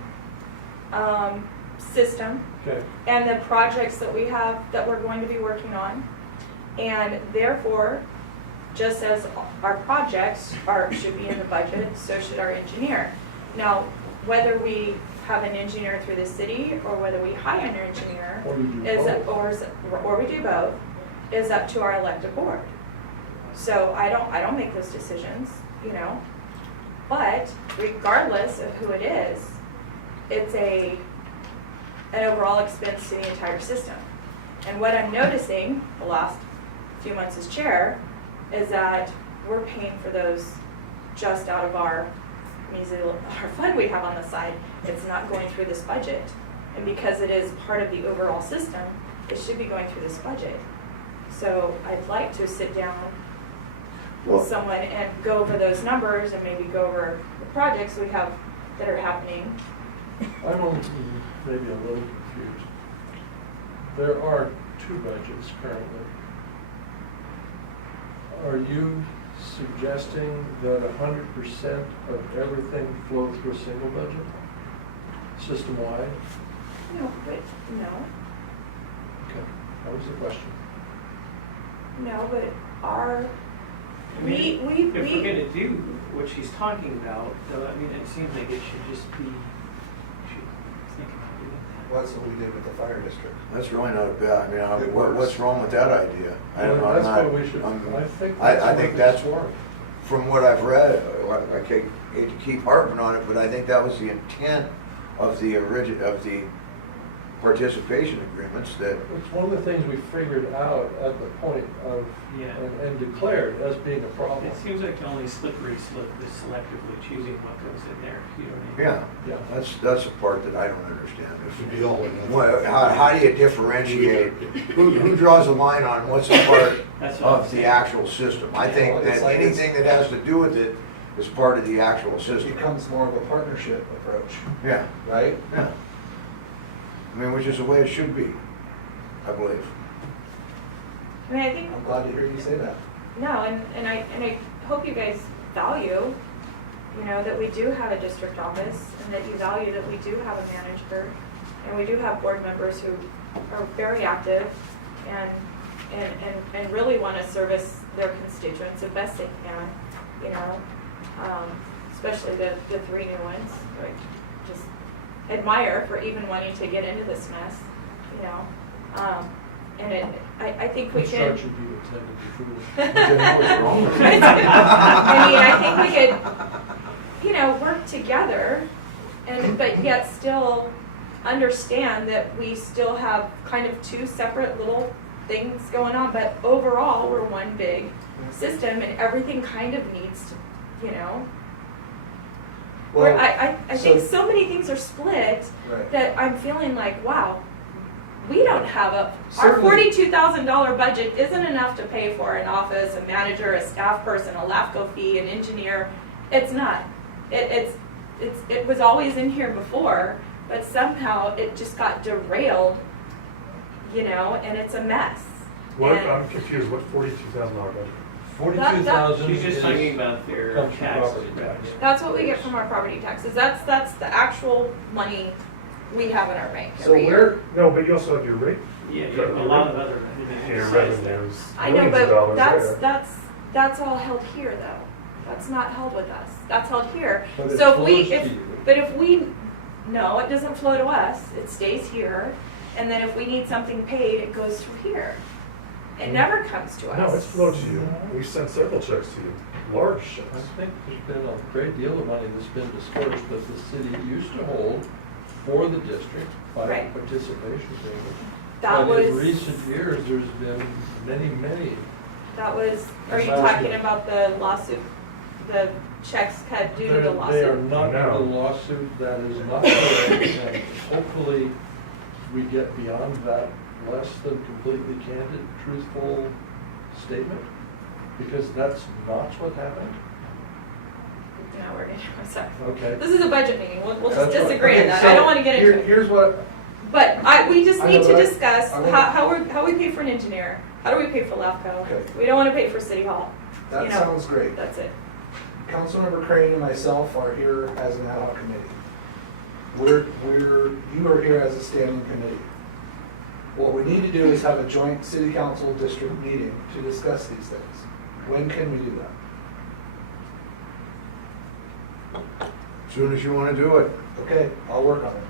system Okay. and the projects that we have, that we're going to be working on. And therefore, just as our projects should be in the budget, so should our engineer. Now, whether we have an engineer through the city or whether we hire an engineer, Or you do is, both. or we do both, is up to our elected board. So I don't make those decisions, you know. But regardless of who it is, it's an overall expense to the entire system. And what I'm noticing the last few months as chair is that we're paying for those just out of our fund we have on the side. It's not going through this budget. And because it is part of the overall system, it should be going through this budget. So I'd like to sit down with someone and go over those numbers and maybe go over the projects we have that are happening. I'm maybe a little confused. There are two budgets currently. Are you suggesting that 100% of everything flow through a single budget? system-wide? No, but, no, Okay, that was the question. no, but our, I mean, we. if we're gonna do what she's talking about, though, I mean, it seems like it should just be, should think about doing that. Well, that's what we did with the fire district. That's really not a bad, It works. what's wrong with that idea? Well, I'm that's not- what we should, I'm- I think I that's think what that's, it's for. from what I've read, I hate to keep harping on it, but I think that was the intent of the of the participation agreements, that, It's one of the things we figured out at the point of, Yeah. and declared as being a problem. It seems like the only slippery slope is selectively choosing what goes in there, you know what I mean? yeah, Yeah. that's the part that I don't understand. Should be all or nothing. Well, how do you differentiate, who draws a line on what's a part That's what I'm of the saying. actual system? I think Well, that it's like anything that has to do with it is part of the actual It system. becomes more of a partnership approach, Yeah, right? yeah. I mean, which is the way it should be, I believe. I mean, I think, I'm glad to hear you say that. no, and I hope you guys value, you know, that we do have a district office, and that you value that we do have a manager, and we do have board members who are very active and really want to service their constituents the best they can, you know, especially the three new ones. Like, just admire for even wanting to get into this mess, you know. And I think we Which can. chart should be intended to fool? What's wrong with it? I mean, I think we could, you know, work together, but yet still understand that we still have kind of two separate little things going on, but overall, we're one big system, and everything kind of needs to, you know. Where Well, I think so- so many things are split Right. that I'm feeling like, wow, we don't have our Certainly. $42,000 budget isn't enough to pay for an office, a manager, a staff person, a LAFCO fee, an engineer. It's not. It was always in here before, but somehow it just got derailed, you know, and it's a mess. What, And- I'm confused, what $42,000 budget? 42,000 She's just is, talking about their comes from taxes. property tax. That's what we get from our property taxes. That's the actual money we have in our bank So every year. No, but you also have your rate. Yeah, you have a lot of other Your revenues besides that. revenues. I know, millions of but dollars there. that's all held here though. That's not held with us. That's held here. But it So flows to you. if we, no, it doesn't flow to us. It stays here. And then if we need something paid, it goes through here. It never comes to us. No, it's flowed to you. We sent several checks to you, large I checks. think there's been a great deal of money that's been dispersed that the city used to hold for the district by Right. participation payment. That But in was- recent years, there's been many. That was, are you That's talking good. about the lawsuit, the checks cut due to the They are lawsuit? not No. in the lawsuit, that is not correct, and hopefully we get beyond that less than completely candid, truthful statement, because that's not what happened. No, we're getting, I'm sorry. Okay. This is a budget meeting. We'll just That's right. disagree on Okay, that. so I don't want to get into it. Here's what, But we just I need know, to but discuss I wanna- how we pay for an engineer. How do we pay for LAFCO? Okay. We don't want to pay for City Hall. that You know, sounds great. That's it. Councilmember Crane and myself are here as an ad hoc committee. You are here as a standing committee. What we need to do is have a joint city council district meeting to discuss these things. When can we do that? Soon as you want to do it. Okay, I'll work on it.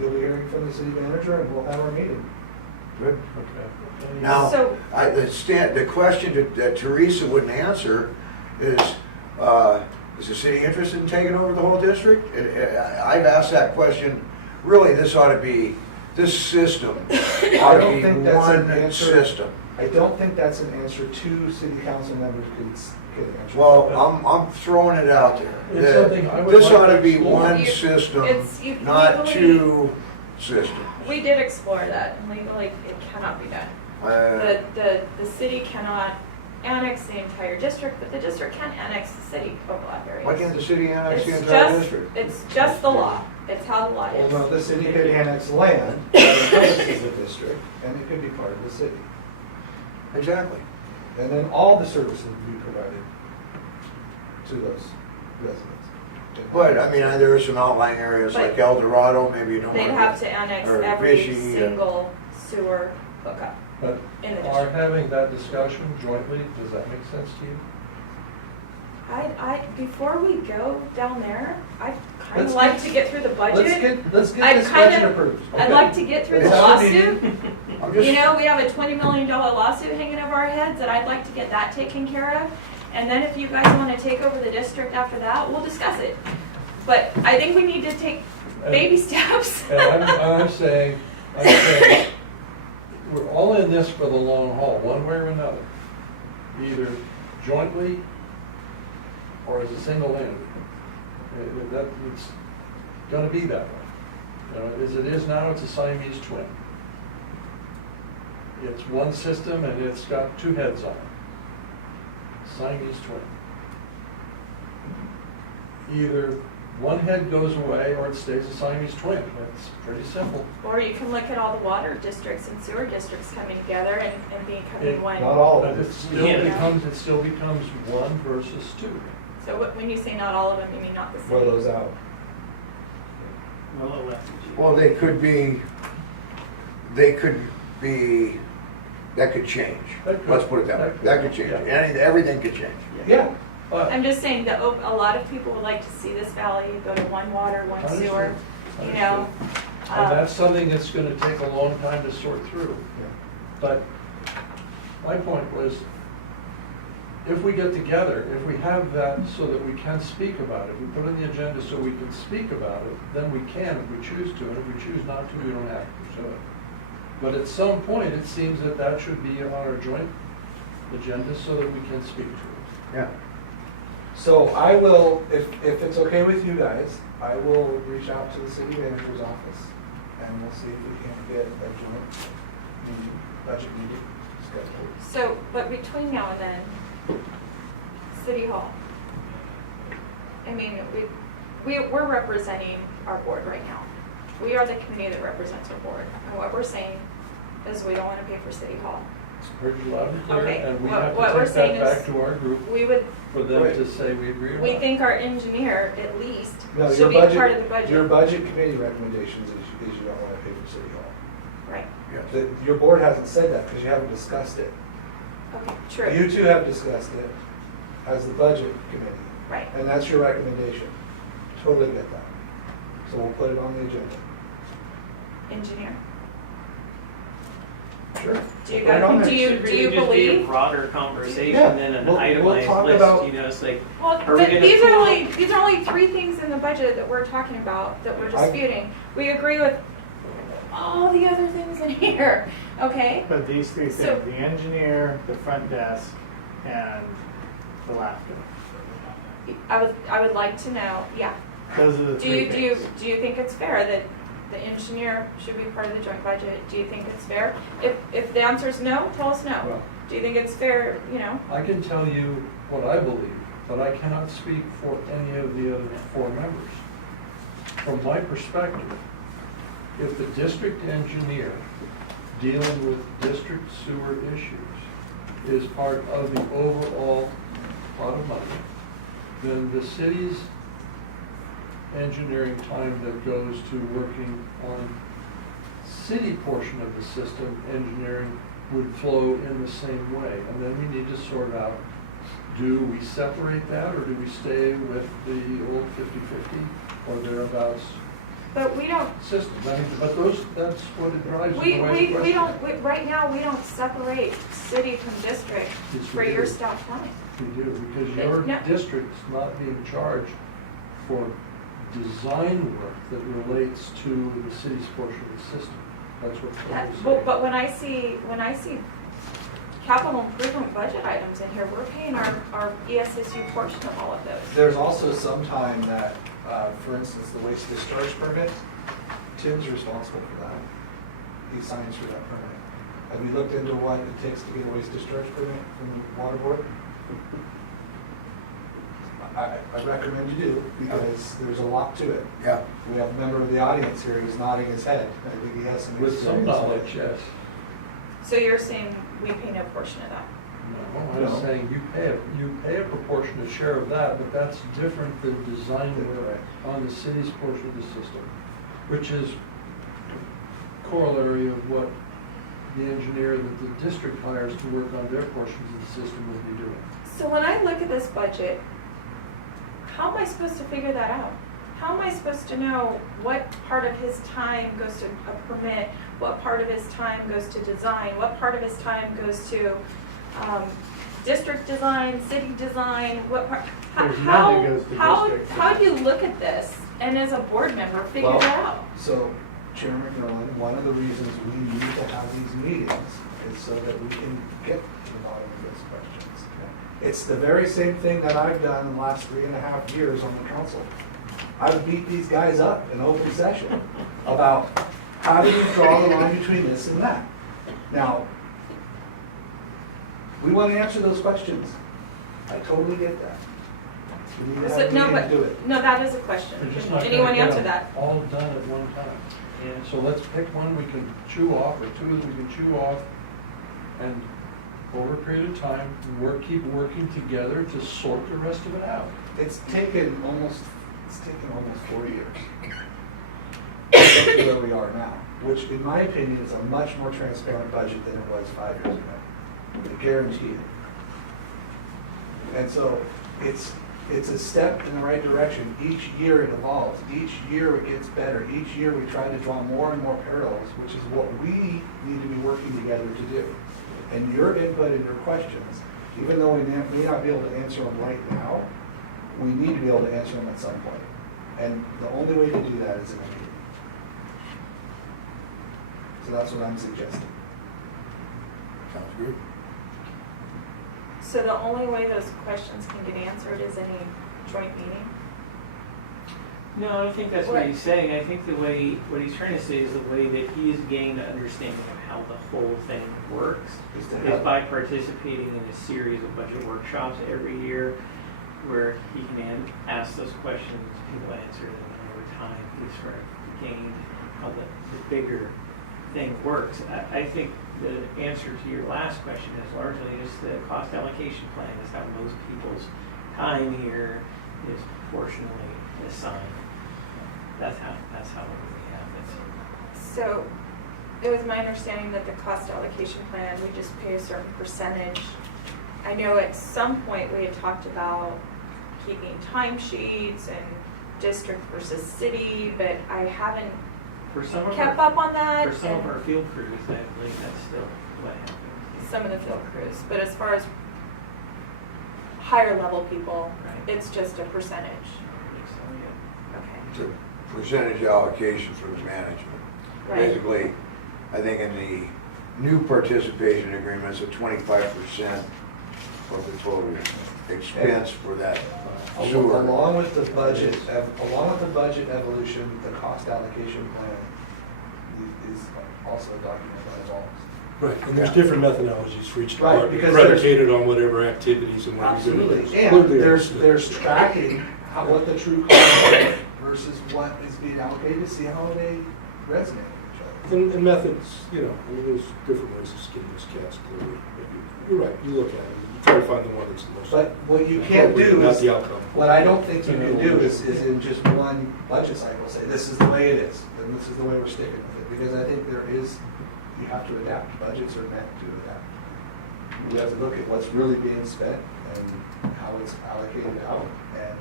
You'll be hearing from the city manager and we'll have our meeting. Good. Okay. Now, So- the question that Teresa wouldn't answer is the city interested in taking over the whole district? I've asked that question. Really, this system ought to don't be think that's an one answer. system. I don't think that's an answer two city council members could answer. Well, I'm throwing it out there. It's that something I would This like ought to to be explore. one You- system, you not legally- two systems. We did explore that, and legally, it cannot be done. The city cannot annex the entire district, but the district can annex the city overlap areas. Why can't the city annex the It's entire just- district? It's just the law. It's how the law Well, is. no, the city could annex land that encompasses the district, and it could be part of the city. Exactly. And then all the services would be provided to those residents. But, I mean, there are some outlying areas like But El Dorado, maybe you don't want They'd to. have to annex or every Vichy, single sewer hookup But in the are district. having that discussion jointly, does that make sense to you? Before we go down there, I'd kind of Let's like get- to get through the budget. Let's I'd get this kinda- budget approved. I'd Okay. like to get through the It's our meeting. lawsuit. I'm just- You know, we have a $20 million lawsuit hanging over our heads, and I'd like to get that taken care of. And then if you guys want to take over the district after that, we'll discuss it. But I think we need to take baby steps. And I'm saying, we're all in this for the long haul, one way or another. Either jointly or as a single entity. It's gonna be that way. You know, as it is now, it's a Siamese twin. It's one system and it's got two heads on it. Siamese twin. Either one head goes away or it stays a Siamese twin. It's pretty simple. Or you can look at all the water districts and sewer districts coming together and becoming one. Not all of But it. it still becomes one versus two. So when you say not all of them, you mean not the Blow same? those out. Well, they could be, that could change. That could. Let's put it that way. That could change. Yeah. Everything could change. Yeah. But I'm just saying that a lot of people would like to see this valley go to one water, one Understood. sewer, you know? And that's something that's gonna take a long time to sort through. But my point was, if we get together, if we have that so that we can speak about it, we put on the agenda so we can speak about it, then we can if we choose to, and if we choose not to, we don't have to pursue it. But at some point, it seems that that should be on our joint agenda so that we can speak to it. Yeah. So I will, if it's okay with you guys, I will reach out to the city manager's office and we'll see if we can get a joint meeting, budget meeting scheduled. So, but between now and then, City Hall. I mean, we're representing our board right now. We are the committee that represents our board. And what we're saying is we don't want to pay for City Hall. Heard you loud and clear, Okay, and we what have we're to take that saying is back to our group We would, for them Right. to say we agree or not. we think our engineer at least No, your should be budget- part of the budget. Your budget committee recommendations is you don't want to pay for City Hall. Right, Yes. Your board hasn't said that because you haven't discussed it. okay, true, You two have discussed it as the budget committee, right. and that's your recommendation. Totally get that. So we'll put it on the agenda. Engineer. Sure. Do you Put it on guys, there. do you Should really just be a believe? broader conversation Yeah, than an we'll itemized talk list, about- you know, it's like, Well, Are we but gonna these are only 3 things in the budget that we're talking about, that we're disputing. We agree with all the other things in here, okay? But these three So- things, the engineer, the front desk, and the laughter. I would like to know, yeah. Those are the three things. Do you think it's fair that the engineer should be part of the joint budget? Do you think it's fair? If the answer is no, tell us no. Well- Do you think it's fair, you know? I can tell you what I believe, but I cannot speak for any of the other 4 members. From my perspective, if the district engineer dealing with district sewer issues is part of the overall pot of money, then the city's engineering time that goes to working on city portion of the system, engineering would flow in the same way. And then we need to sort out, do we separate that or do we stay with the old 50-50 or thereabouts But we don't, system? I mean, but that's what it drives we the way we don't, right now, we don't separate city from district Yes, for we your do. staff time. We do, because your No. district's not being charged for design work that relates to the city's portion of the system. That's what That- I'm But saying. but when I see capital improvement budget items in here, we're paying our ESSU portion of all of those. There's also some time that, for instance, the waste discharge permit, Tim's responsible for that. He signs for that permit. Have you looked into what it takes to get a waste discharge permit from the water board? I recommend you do, because there's a lot to it. Yeah. We have a member of the audience here who's nodding his head. I think he has some With some experience. knowledge, yes. So you're saying we pay no portion of that? No, I'm saying you pay a proportionate share of that, but that's different than design work on the city's portion of the system, which is corollary of what the engineer that the district hires to work on their portions of the system would be doing. So when I look at this budget, how am I supposed to figure that out? How am I supposed to know what part of his time goes to a permit, what part of his time goes to design, what part of his time goes to district design, city design, what part? There's none that goes to district. How do you look at this and as a board member figure Well, it out? So, Chairman Nolan, one of the reasons we need to have these meetings is so that we can get to the bottom of those questions. It's the very same thing that I've done in the last 3.5 years on the council. I've beat these guys up in open session about how do you draw the line between this and that. Now, we want to answer those questions. I totally get that. We need to have a No, meeting to do but, it. no, that is a question. They're just Can not anyone gonna get answer them that? all done at one time. Yeah. So let's pick one we can chew off, or two that we can chew off, and over a period of time, keep working together to sort the rest of it out. It's taken almost 4 years to get to where we are now, which in my opinion is a much more transparent budget than it was 5 years ago. I guarantee it. And so it's a step in the right direction. Each year it evolves. Each year it gets better. Each year we try to draw more and more parallels, which is what we need to be working together to do. And your input and your questions, even though we may not be able to answer them right now, we need to be able to answer them at some point. And the only way to do that is in a meeting. So that's what I'm suggesting. Sounds good. So the only way those questions can get answered is in a joint meeting? No, I don't think that's what he's saying. I think what he's trying to say is the way that he's gained an understanding of how the whole thing works Is to is have- by participating in a series of budget workshops every year where he can ask those questions, people answer them, and over time he's sort of gained how the bigger thing works. I think the answer to your last question is largely just the cost allocation plan is how most people's time here is proportionally assigned. That's how we have it. So it was my understanding that the cost allocation plan, we just pay a certain percentage. I know at some point we had talked about keeping timesheets and district versus city, but I haven't For some of kept our, up on that. for some of and our field crews, I believe that's still what happens. some of the field crews, but as far as higher level people, Right. it's just a percentage. I think so, yeah. Okay. It's a percentage allocation for the management. Right. Basically, I think in the new participation agreements, a 25% of the total expense for that sewer. Along with the budget evolution, the cost allocation plan is also a document that evolves. Right, and there's different methodologies for each Right, department, because there's- predicated on whatever activities and what you're doing. Absolutely, and Clearly there's understood. tracking what the true costs are versus what is being allocated to see how they resonate with each other. And methods, I mean, there's different ways of skinning this cat, clearly. But you're right, you look at it, you try to find the one that's the most. But what you can't appropriate, do not is, the outcome. what I don't think you can do is in just one budget cycle, say, this is the way it is, and this is the way we're sticking with it, because I think you have to adapt, budgets are meant to adapt. You have to look at what's really being spent and how it's allocated out, and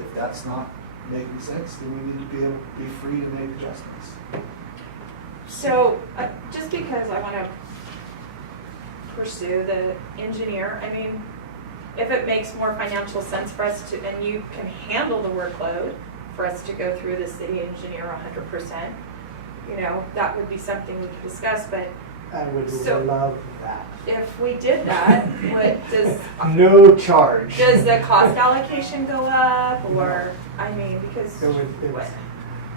if that's not making sense, then we need to be able to be free to make adjustments. So, just because I want to pursue the engineer, I mean, if it makes more financial sense for us to, and you can handle the workload for us to go through the city engineer 100%, that would be something we could discuss, but I would So- love that. if we did that, No charge. does the cost allocation go up, or, I mean, because, It would- it's- what?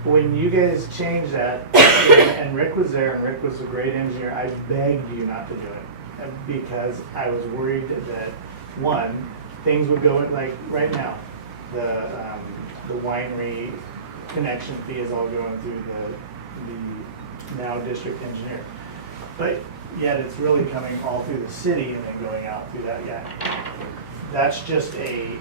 When you guys changed that, and Rick was there, and Rick was a great engineer, I begged you not to do it. Because I was worried that, one, things would go, like, right now, the winery connection fee is all going through the now district engineer. But yet it's really coming all through the city and then going out through that, yeah. That's just a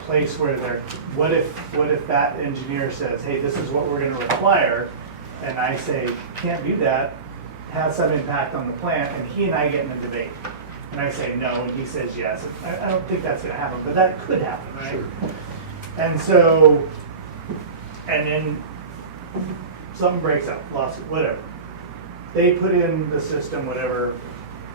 place where what if that engineer says, hey, this is what we're gonna require, and I say, can't do that, has some impact on the plant, and he and I get in a debate. And I say no, and he says yes. I don't think that's gonna happen, but that could happen, right? Sure. And so, and then something breaks up, lawsuit, whatever. They put in the system, whatever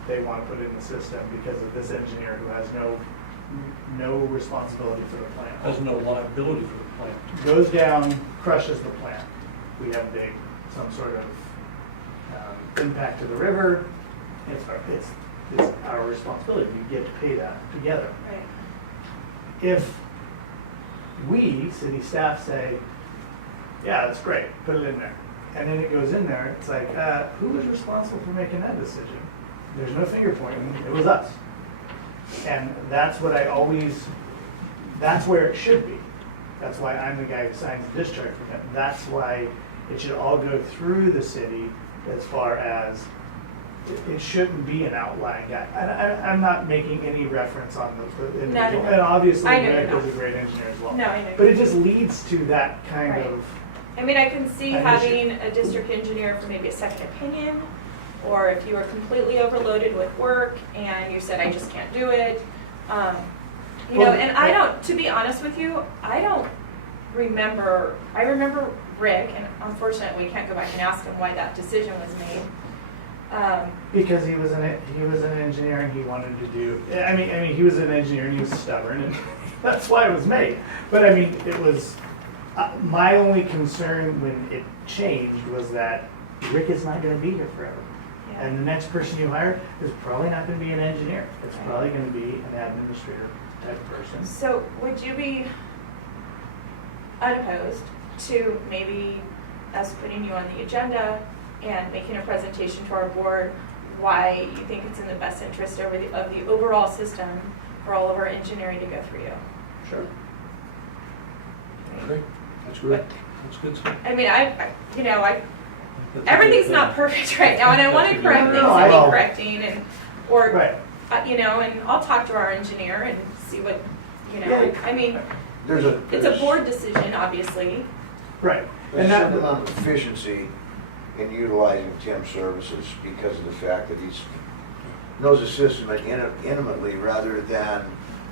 they want to put in the system because of this engineer who has no responsibility for the plant. Has no liability for the plant. Goes down, crushes the plant. We have some sort of impact to the river. It's our responsibility. We get to pay that together. Right. If we, city staff, say, yeah, that's great, put it in there. And then it goes in there, it's like, who was responsible for making that decision? There's no finger pointing, it was us. And that's what that's where it should be. That's why I'm the guy who signs the discharge permit. That's why it should all go through the city as far as, it shouldn't be an outlying guy. I'm not making any reference on the individual. No. And obviously, I know Rick you're is a not. great engineer as well. No, I know. But it just leads to that kind Right. of, I mean, I can see An having a district engineer for maybe a second opinion, or if you were completely overloaded with work and you said, I just can't do it. You know, Well, and I don't, to be honest with you, I remember Rick, and unfortunately, we can't go back and ask him why that decision was made. because he was an engineer and he wanted to do, I mean, he was an engineer and he was stubborn and that's why it was made. But I mean, it was, my only concern when it changed was that Rick is not gonna be here forever. Yeah. And the next person you hire is probably not gonna be an engineer. It's probably gonna be an administrator type person. So would you be unopposed to maybe us putting you on the agenda and making a presentation to our board why you think it's in the best interest of the overall system for all of our engineering to go through you? Sure. Okay, that's good. That's good stuff. I mean, everything's not perfect right now, and I want to That's correct a things good- to No, be correcting, or, Right. and I'll talk to our engineer and see what, Yeah. I mean, There's a. it's a board decision, obviously. Right. There's And a that, certain amount of efficiency in utilizing Tim's services because of the fact that he knows the system intimately rather than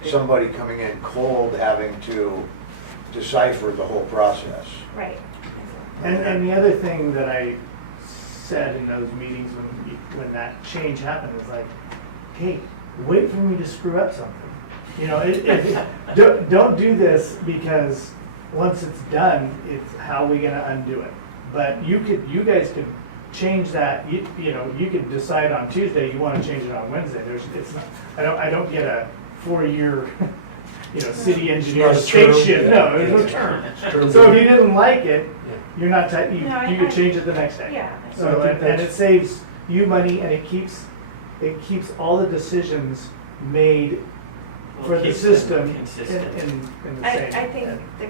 somebody coming in cold having to decipher the whole process. Right. and the other thing that I said in those meetings when that change happened is like, hey, wait for me to screw up something. You know, don't do this because once it's done, it's how we gonna undo it. But you guys could change that. You could decide on Tuesday you want to change it on Wednesday. I don't get a 4-year, city engineer It's not a term, station. yeah. No, there's no Yeah. term. It's term So if based. you didn't like it, Yeah. you're not you No, could change it the next day. Yeah. So I think and that's- it saves you money and it keeps all the decisions made for the Keeps them system in consistent. the I same. think the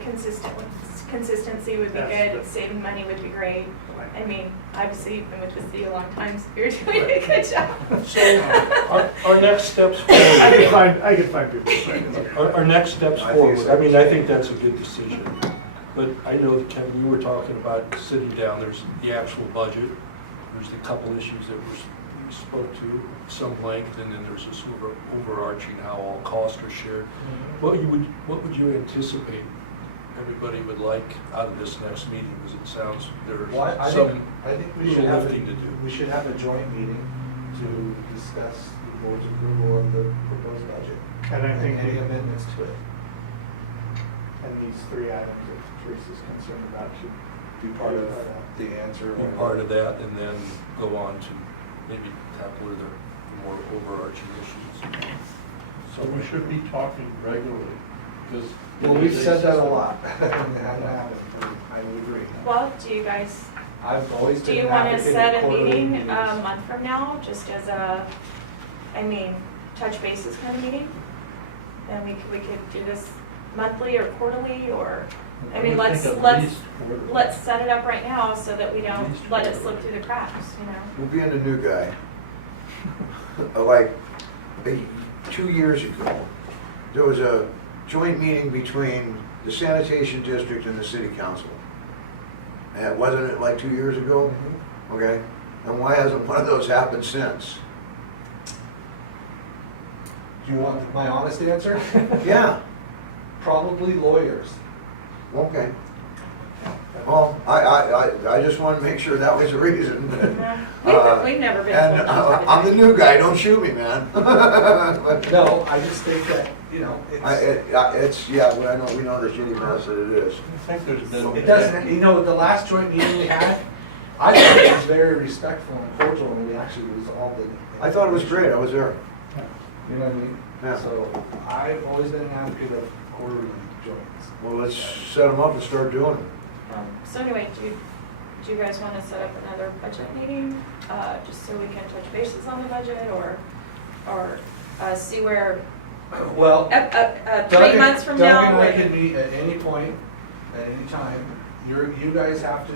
consistency would be That's good, the- saving money would be great. Right. I mean, obviously, you've been with the city a long time, so you're doing a good job. So, our next steps I forward, could find people. to sign it. our next steps I think forward, so. I mean, I think that's a good decision. But I know that Kevin, you were talking about sitting down, there's the actual budget, there's the couple issues that we spoke to, some length, and then there's this overarching how all costs are shared. What would you anticipate everybody would like out of this next meeting? Because it sounds there's Well, I some think we little should have, lifting to do. we should have a joint meeting to discuss the board's approval of the proposed budget. And I think any we- amendments to it. And these 3 items that Teresa's concerned about should Be part of the answer. Be or- part of that, and then go on to maybe tackle the more overarching issues. So we should be talking regularly, because. Well, we've said that a lot. And I would agree. Well, do you guys, I've always do been you an want to advocate set of a quarterly meeting meetings. a month from now, just as touch bases kind of meeting? Then we could do this monthly or quarterly, or, I mean, let's set it up right now so that we don't let it slip through the cracks, We'll be in the new guy. like 2 years ago, there was a joint meeting between the sanitation district and the city council. And wasn't it like 2 years ago? Okay, and why hasn't one of those happened since? Do you want my honest answer? Yeah, Probably lawyers. okay. Well, I just wanted to make sure that was the reason. We've never been And told not to have a I'm the joint new guy, don't shoot me, man. But No, I just think that, you know, it's, yeah, we know the shitty mess that it is. I think there's been. it doesn't, you know, the last joint meeting we had, I thought it was very respectful and cordial, and we actually resolved it. I thought it was great, I was there. You know what I mean? Yeah. So I've always been an advocate of quarterly joints. Well, let's set them up and start doing it. So anyway, do you guys want to set up another budget meeting, just so we can touch bases on the budget, or see where, Well, 3 months from now? Doug and I when- can meet at any point, at any time. You guys have to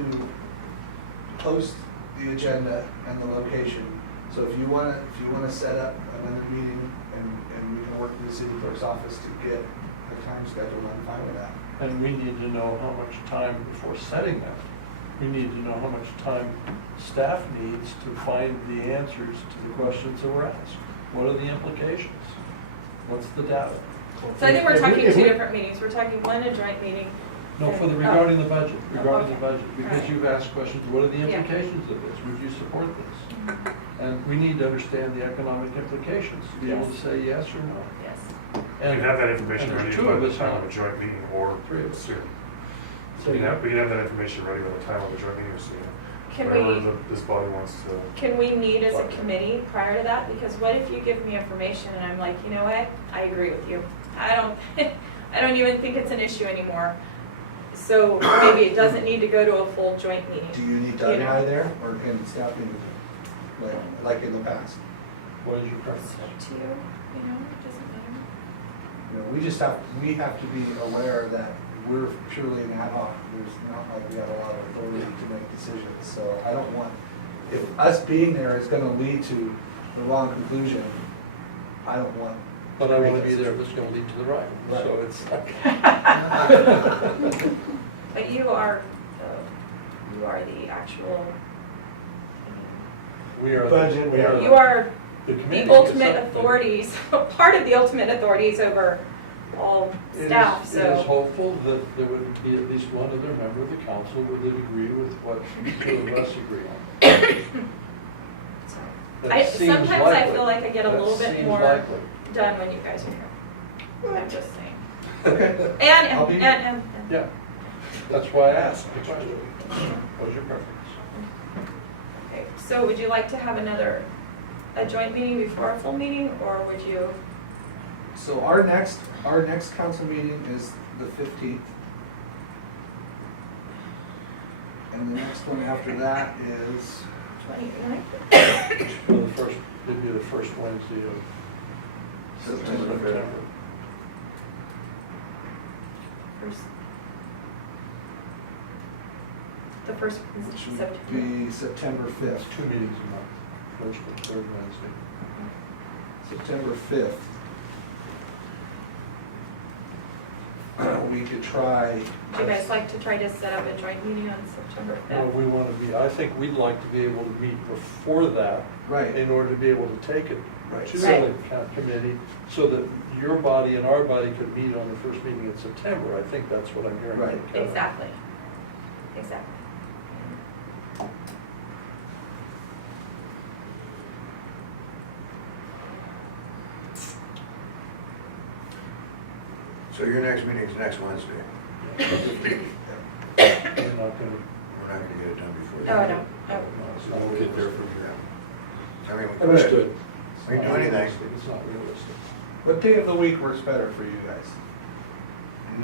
post the agenda and the location. So if you wanna set up another meeting and we can work with the city clerk's office to get a time scheduled, I'm fine with that. And we need to know how much time before setting that. We need to know how much time staff needs to find the answers to the questions that were asked. What are the implications? What's the data? So I think we're If we- talking if two we- different meetings. We're talking one, a joint meeting. No, for the, and- regarding the budget, regarding the okay. budget, because Alright. you've asked questions, what are the Yeah. implications of this? Would you support this? Mhm. And we need to understand the economic implications, to be able to Yes. say yes or no. Yes. You can have that information and ready there's by two of the us time on of a it. joint meeting or Three of us. soon. So We can have that information ready by the time of a joint meeting or soon. Can Whatever we, this body wants to. can we meet as a committee prior to that? Because what if you give me information and I'm like, you know what, I agree with you. I don't even think it's an issue anymore. So maybe it doesn't need to go to a full joint meeting. Do you need Doug and You know. I there, or can staff meet like in the past? What is your preference? It's up to you, you know, it doesn't matter. You know, we have to be aware that we're purely an ad hoc. There's not like we have a lot of authority to make decisions. So I don't want, if us being there is gonna lead to the wrong conclusion, I don't want. But I want to be there if it's going to lead to the right. Right. So it's like. But you are the actual, We are. Budget, we are- you are The committee the ultimate is up there. authorities, part of the ultimate authorities over all It is- staff, It is so. hopeful that there would be at least one other member of the council who would agree with what the two of us agree on. That seems Sometimes I likely. feel like I get a That little bit seems more likely. done when you guys are here. I'm just saying. Okay. And, I'll be- and. Yeah, that's why I asked the question. What's your preference? Okay, so would you like to have a joint meeting before a full meeting, or would you? So our next council meeting is the 15th. And the next one after that is, 29th? For the first, it'd be the first Wednesday of September. The first is which would September. be September That's 5th. 2 meetings a month, first and third Wednesday. September 5th. We could try. Would you guys like to try to set up a joint meeting on September Well, 5th? we want to be, I think we'd like to be able to meet before that Right. in order to be able to take it Right. to Right. the committee so that your body and our body could meet on the first meeting in September. I think that's what I'm hearing. from Right. Kevin. Exactly. Exactly. So your next meeting's next Wednesday. We're not going to. We're not gonna get it done before. Oh, then. no. Oh. We'll get there from here. I mean, we could. Understood. We can do anything. It's not realistic. What day of the week works better for you guys?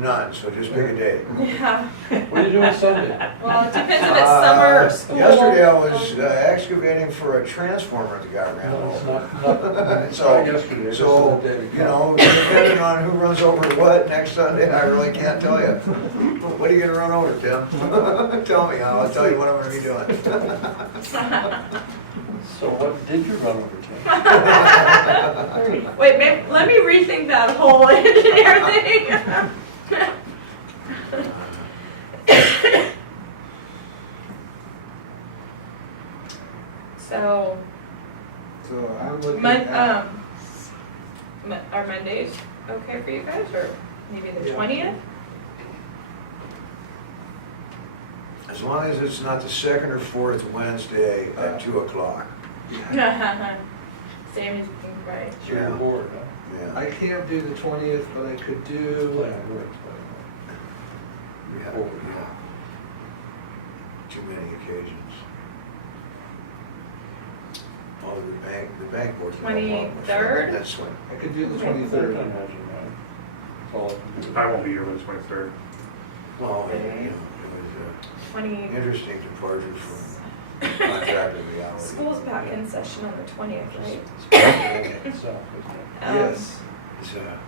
None, so just pick a day. Yeah. What are you doing Sunday? Well, it depends if it's summer or school. Yesterday I was excavating for a transformer that got ran No, it's over. not So, yesterday. This is so, the day we you know, depending on who runs over what next Sunday, I really can't tell you. What are you gonna run over, Tim? Tell me, I'll tell you what I'm gonna be doing. So what did you run over to? Wait, let me rethink that whole engineer thing. So, So I'm looking Mon- at, are Mondays okay for you guys, or maybe the Yeah. 20th? As long as it's not the second or fourth Wednesday at 2 o'clock. Same as you can, right? So you're Yeah. bored, huh? Yeah. I can't do the 20th, but I could do, Plan works, Yeah, Bored. yeah. Too many occasions. Oh, the bank board's. no more. 23rd? That's when. I could do the Okay. but I 23rd. can imagine that. That's all I can do. I won't be here for the 23rd. Well, Okay. you know, it 20. was an interesting departure from contractor reality. School's back in session on the 20th, right? So, Yes. It's a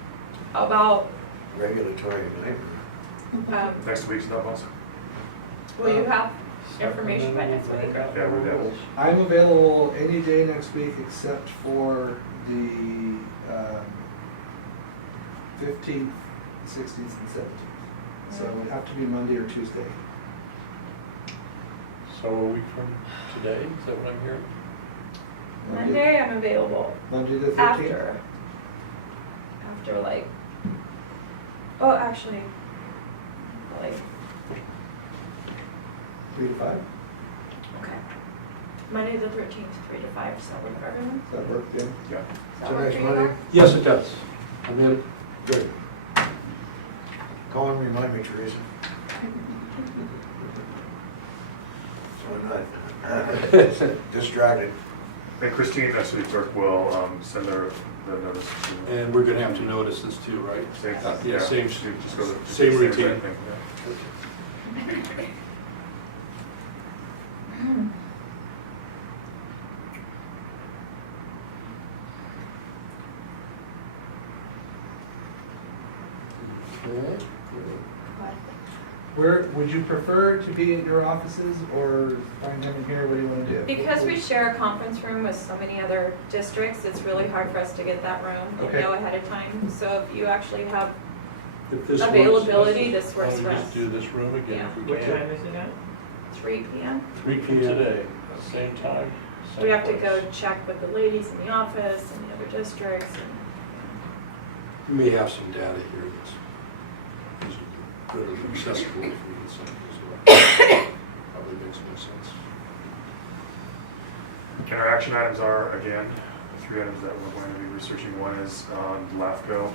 How about, regulatory nightmare. Next week's not possible. will you have information by next week? Or? Yeah, we're good. I'm available any day next week except for the 15th, 16th, and 17th. So it would have to be Monday or Tuesday. So a week from today, is that what I'm hearing? Monday, I'm available Monday the 13th? after like, oh, actually, like, 3 to 5? okay. Monday the 13th, 3 to 5, does that work for everyone? Does that work, Jim? Yeah. Does that So work next for you, Monday? Mark? Yes, it does. I'm in. Good. Call and remind me, Teresa. So I'm not distracted. And Christine next week clerk will send her the notice. to- And we're gonna have to notice this too, right? Same, Yeah, same, Just go to- same routine. exact thing, yeah. Okay. Where, would you prefer to be at your offices or find them in here? What do you want to do? Because we share a conference room with so many other districts, it's really hard for us to get that room and Okay. know ahead of time. So if you actually have If this works, availability, this Why works don't for we us. just do this room again if we What can? time is it at? 3 p.m. 3 p.m. today, same time. same We have to place. go check with the ladies in the office and the other districts. And We may have some data here that's readily accessible if we get something as well. Probably makes more sense. And our action items are, again, the 3 items that we're going to be researching. One is LAFCO.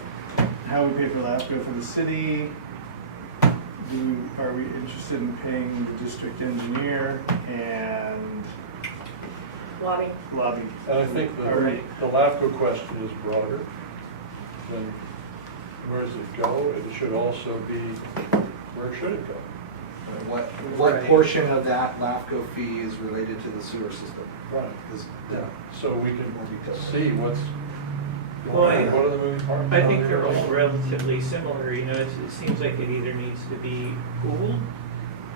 How we pay for LAFCO for the city? Are we interested in paying the district engineer and lobby. lobby? And I think All right. the LAFCO question is broader than where does it go? It should also be, where should it go? What portion of that LAFCO fee is related to the sewer system? Right. Is- Yeah, so we can see what's, Well, what are the moving parts? I think they're all relatively similar, you know, it seems like it either needs to be pooled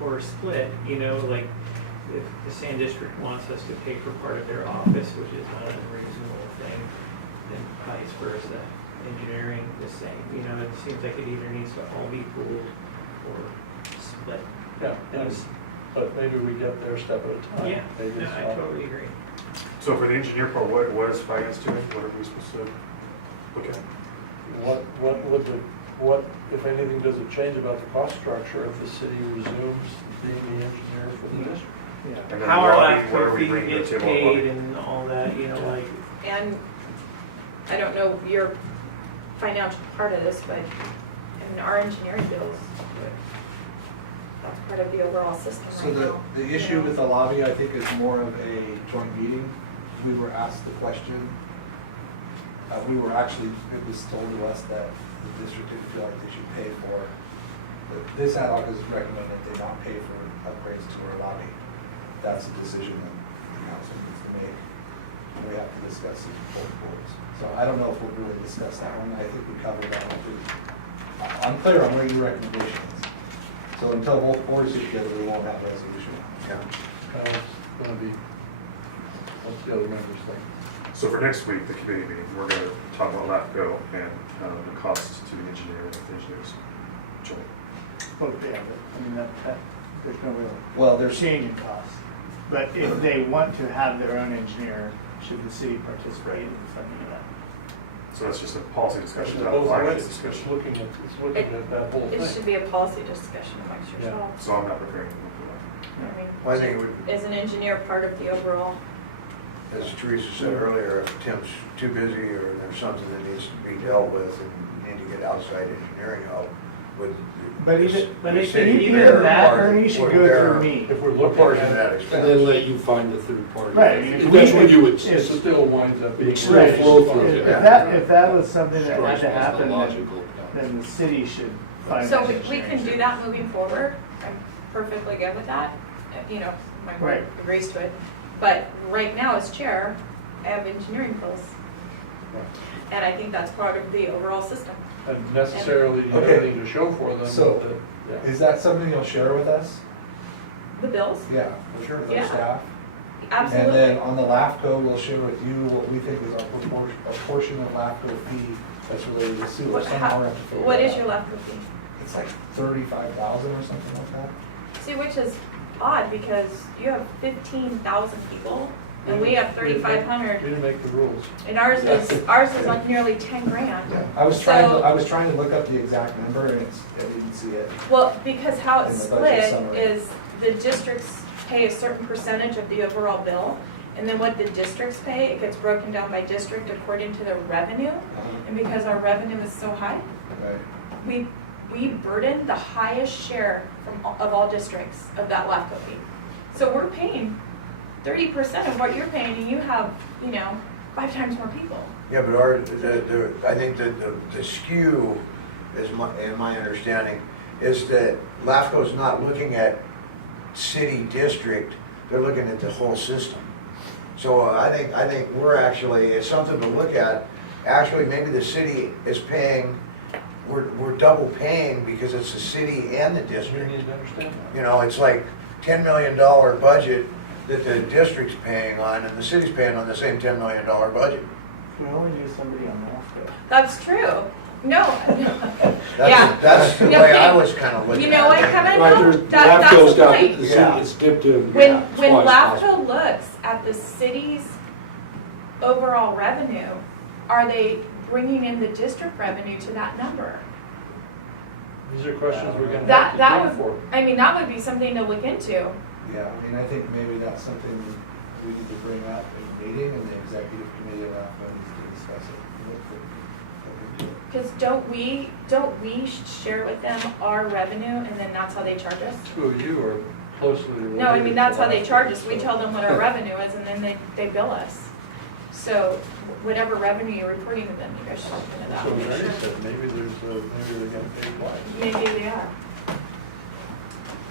or split, you know, like if the Sand District wants us to pay for part of their office, which is not an unreasonable thing, then vice versa. Engineering, the same, you know, it seems like it either needs to all be pooled or split. Yeah, but maybe we get there a step at a time. Yeah, Maybe no, it's I not- totally agree. So for the engineer part, what is finance doing? What are we supposed to look at? What, if anything, does it change about the cost structure if the city resumes being the engineer for the district? Yeah. And then How our lobby, what are LAFCO we fee bringing to gets the table? paid and all that, you know, like, And I don't know your financial part of this, but I mean, our engineering bills, that's part of the overall system So right now. the you issue know? with the lobby, I think, is more of a joint meeting. We were asked the question. We were actually, it was told to us that the district didn't feel like they should pay for, this ad hoc is recommending that they not pay for upgrades to our lobby. That's a decision that the council needs to make. We have to discuss it with both boards. So I don't know if we'll really discuss that one. I think we covered that one too. I'm clear on where your recommendation is. So until both boards get together, we won't have resolution. Yeah. It's gonna be a What's the other members think? So for next week, the committee meeting, we're gonna talk about LAFCO and the costs to the engineer and the engineers. Joel. Well, yeah, but, I mean, that, there's no real Well, there's, change in cost. But if they want to have their own engineer, should the city participate in funding of that? So that's just a policy discussion, not a Both finance ways, it's discussion. looking at that whole thing. It should be a policy discussion amongst Yeah. yourselves. So I'm not preparing for I mean, Well, I think it would, is an engineer part of the overall? as Teresa said earlier, if Tim's too busy or there's something that needs to be dealt with and you need to get outside engineering help, would. But the city even bear that, part- Ernie, should would go bear through me. If we're a looking portion of at that it, expense. And then let you find the third party. Right, I mean, if That's we- when you would, it still winds up being. It's still Right. flow through. If Yeah. if that was something that had to That's the happen, then, logical. then the city should find. So an we engineering can do service. that moving forward. I'm perfectly good with that. You know, my board Right. agrees to it. But right now, as chair, I have engineering bills. And I think that's part of the overall system. And necessarily, you have Okay. anything to show for them. So- but, yeah. is that something you'll share with us? The bills? Yeah, for sure, with Yeah. our staff. Absolutely. And then on the LAFCO, we'll share with you what we think is our proportion, a portion of LAFCO fee that's related to sewer. What- Somehow how- we have to figure What that is out. your left cookie? It's like 35,000 or something like that. See, which is odd because you have 15,000 people and we have 3,500. We didn't make the rules. And ours is like nearly 10 grand. I was trying to look up the exact number and I didn't see it. Well, because how it's In the budget split summary. is the districts pay a certain percentage of the overall bill. And then what the districts pay, it gets broken down by district according to their revenue. And because our revenue is so high, Right. we burden the highest share of all districts of that LAFCO fee. So we're paying 30% of what you're paying, and you have, 5 times more people. Yeah, but I think that the skew is in my understanding, is that LAFCO's not looking at city district, they're looking at the whole system. So I think we're actually, it's something to look at. Actually, maybe the city is paying, we're double paying because it's the city and the You district. need to understand that. You know, it's like $10 million budget that the district's paying on and the city's paying on the same $10 million budget. We only knew somebody on LAFCO. That's true. No. Yeah. That's the No way I kidding. was kind of looking at it. You know what, Kevin? Right, No, there's, that's LAFCO's the got, point. the city Yeah. gets dipped in. When twice LAFCO possible. looks at the city's overall revenue, are they bringing in the district revenue to that number? These are questions we're gonna That have to do would, for. I mean, that would be something to look into. Yeah, I mean, I think maybe that's something we need to bring up in a meeting and the executive committee of LAFCO needs to discuss it. Because don't we share with them our revenue and then that's how they charge us? Two of you are closely related. No, I mean, that's how they to charge us. We LAFCO, tell them what our revenue is and then they bill us. So whatever revenue you're reporting to them, you guys should look into that. So Make Mary sure. said, maybe they're gonna pay twice. Maybe they are.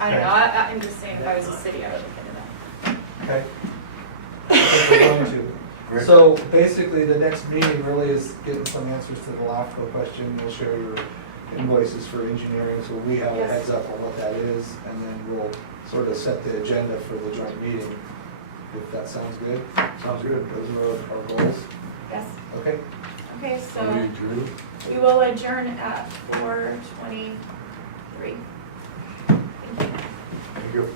I don't know, I'm just saying if I was a city, I would look into that. Okay. I think we're going to. Great. So basically, the next meeting really is getting some answers to the LAFCO question. We'll share your invoices for engineering, so we have a Yes. heads up on what that is, and then we'll sort of set the agenda for the joint meeting, if that sounds good. Sounds good. Those are our goals. Yes, Okay? okay, Are we so adjourned? we will adjourn at 4:23. Thank you. Thank you.